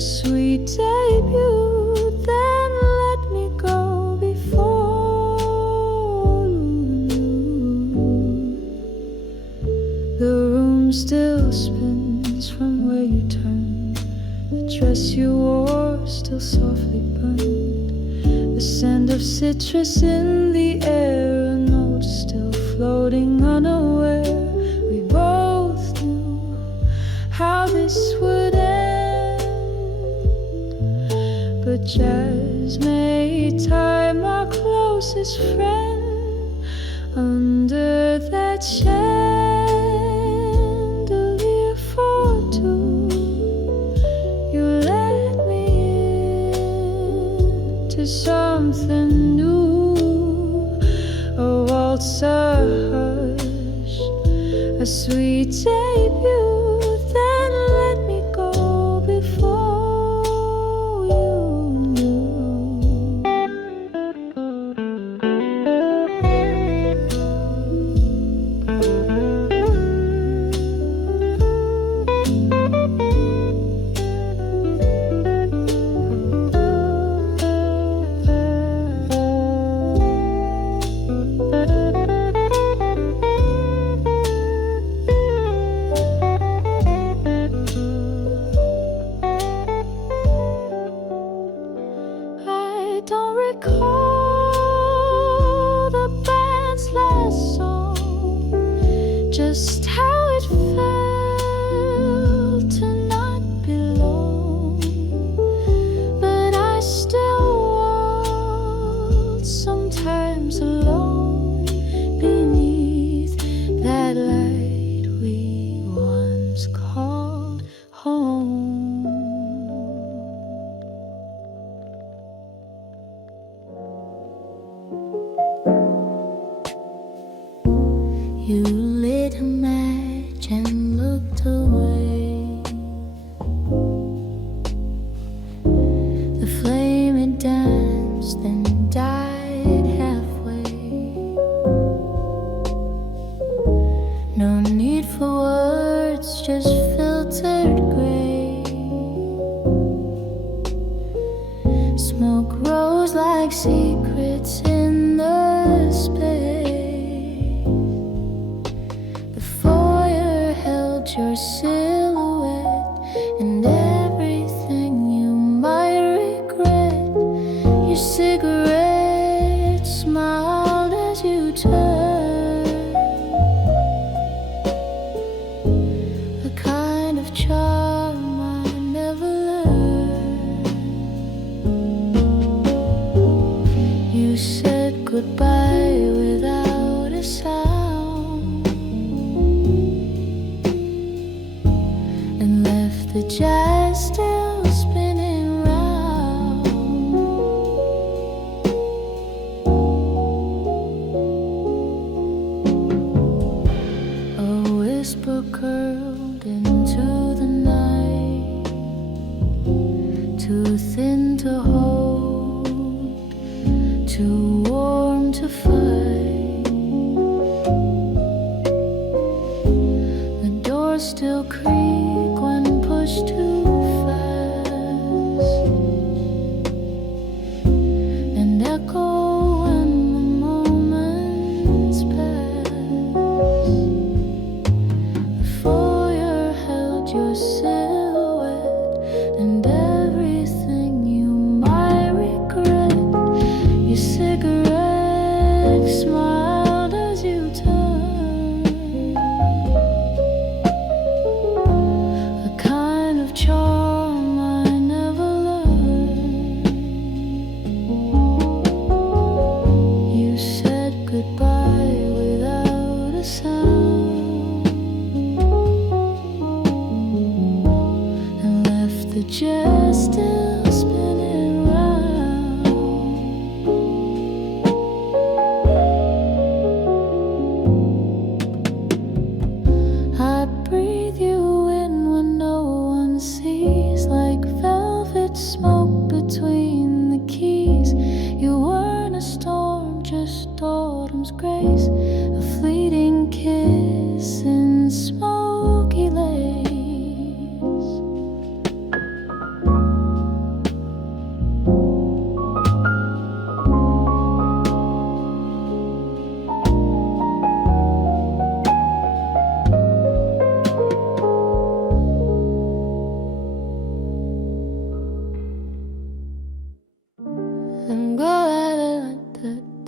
sweet debut, then let me go before the room still spins from where you turned. The dress you wore still softly burned. The scent of citrus in the air, a note still floating unaware. We both knew how this would end, but jazz made time our closest friend. Under that chandelier for two, you let me into something new. A waltz, a hush, a sweet debut, then let me go before you knew. I don't recall the band's last song, just how it felt to not belong, but I still waltz sometimes alone beneath that light we once called home. You lit a match and looked away. The flame it danced and died halfway. No need for words, just filtered gray. Smoke rose like secrets in the space. The foyer held your silhouette and everything you might regret. Your cigarette smiled as you turned. A kind of charm I never learned. You said goodbye without a sound and left the jazz still spinning round. A whisper curled into the night, too thin to hold, too warm to fight. The doors still creak when pushed too fast, and echo when the moments pass. The foyer held your silhouette and everything you might regret. Your cigarette smiled as you turned. A kind of charm I never learned. You said goodbye without a sound and left the jazz still spinning round. I breathe you in when no one sees, like velvet smoke between the keys. You weren't a storm, just autumn's grace, a fleeting kiss in smoky lace.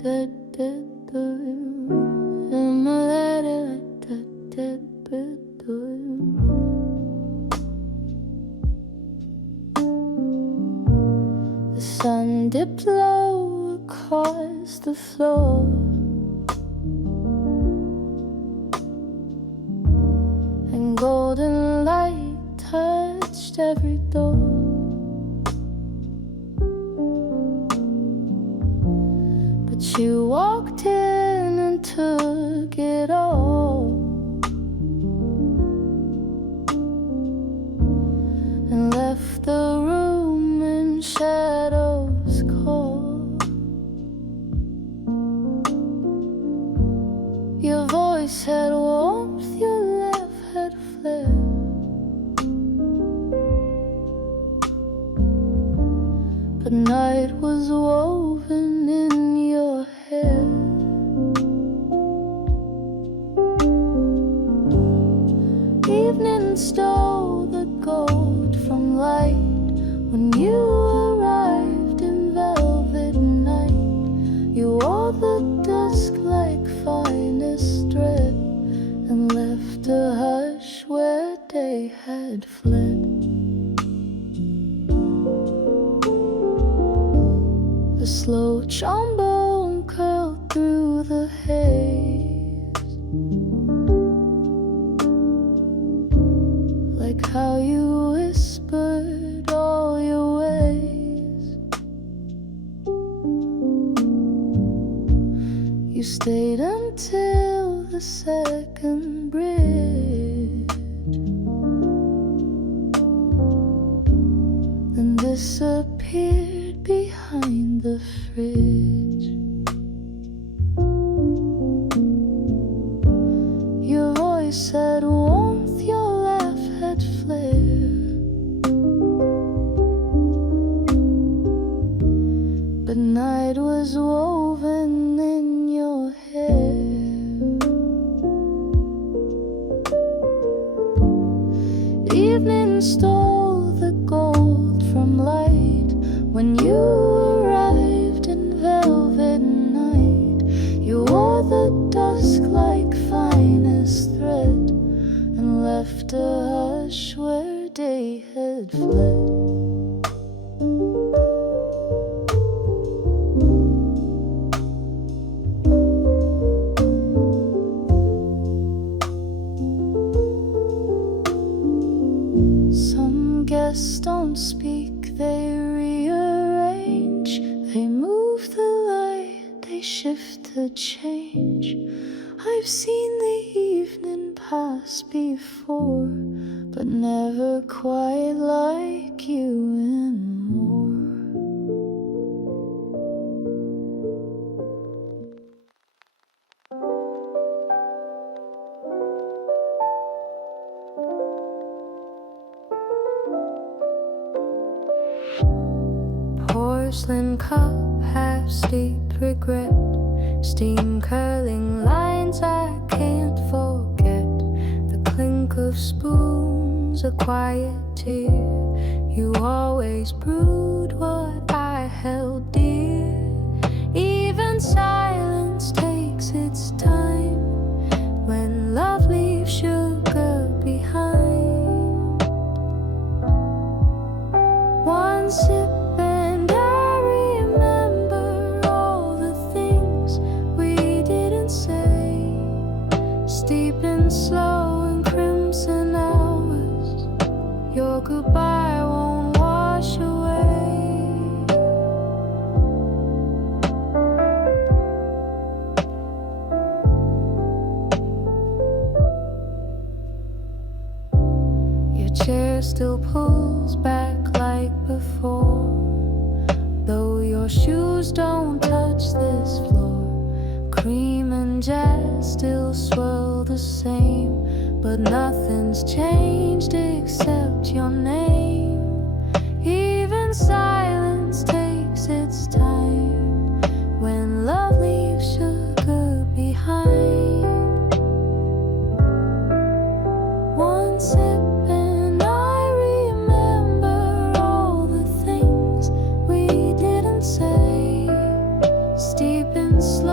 The sun dipped low across the floor, and golden light touched every door. But you walked in and took it all, and left the room in shadows cold. Your voice had warmth, your laugh had flair, but night was woven in your hair. Evening stole the gold from light when you arrived in velvet night. You wore the dusk like finest thread, and left a hush where day had fled. The slow trombone curled through the haze, like how you whispered all your ways. You stayed until the second bridge, then disappeared behind the fridge. Your voice had warmth, your laugh had flair, but night was woven in your hair. Evening stole the gold from light when you arrived in velvet night. You wore the dusk like finest thread, and left a hush where day had fled. Some guests don't speak, they rearrange, they move the light, they shift the change. I've seen the evening pass before, but never quite like you anymore. Porcelain cup, half steep regret, steam curling lines I can't forget. The clink of spoons, a quiet tear. You always brewed what I held dear. Even silence takes its time when love leaves sugar behind. One sip and I remember all the things we didn't say. Steep in slow and crimson hours, your goodbye won't wash away. Your chair still pulls back like before, though your shoes don't touch this floor. Cream and jazz still swirl the same, but nothing's changed except your name. Even silence takes its time when love leaves sugar behind. One sip and I remember all the things we didn't say. Steep in slow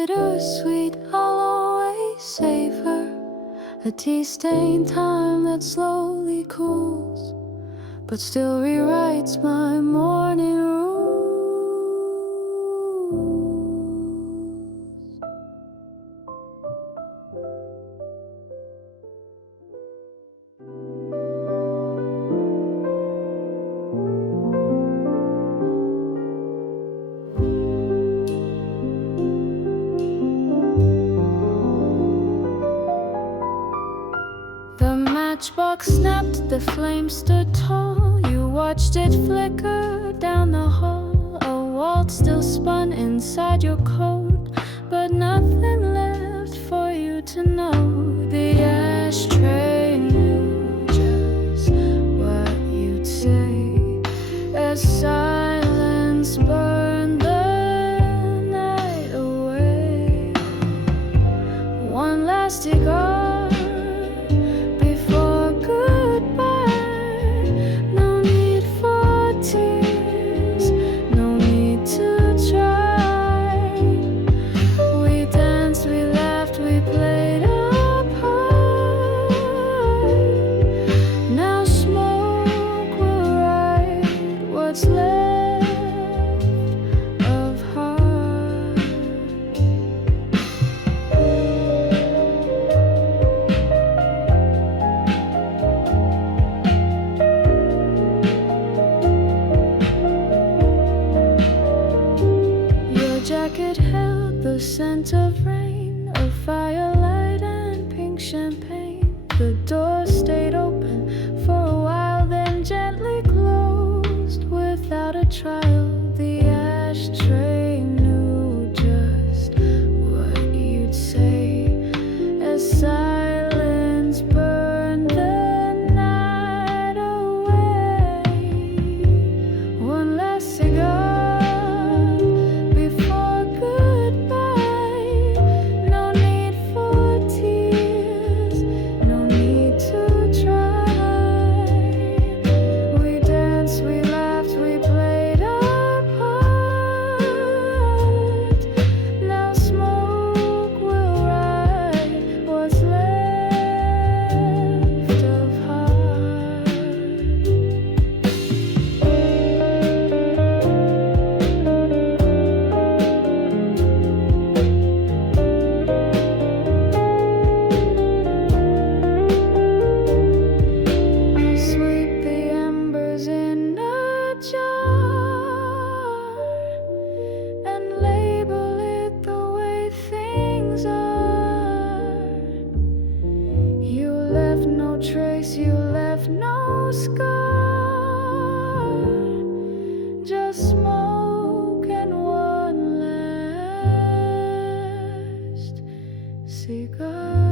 bittersweet, I'll always savor a tea-stained time that slowly cools, but still rewrites my morning rules. The matchbox snapped, the flame stood tall. You watched it flicker down the hall. A waltz still spun inside your coat, but nothing left for you to know. The ashtray knew just what you'd say as silence burned the night away. One last cigar before goodbye. No need for tears, no need to try. We danced, we laughed, we played our part. Now smoke will ride what's left of heart. Your jacket held the scent of rain, of firelight and pink champagne. The door stayed open for a while, then gently closed without a trial. The ashtray knew just what you'd say as silence burned the night away. One last cigar before goodbye. No need for tears, no need to try. We danced, we laughed, we played our part. Now smoke will ride what's left of heart. I'll sweep the embers in a jar and label it the way things are. You left no trace, you left no scar, just smoke and one last cigar.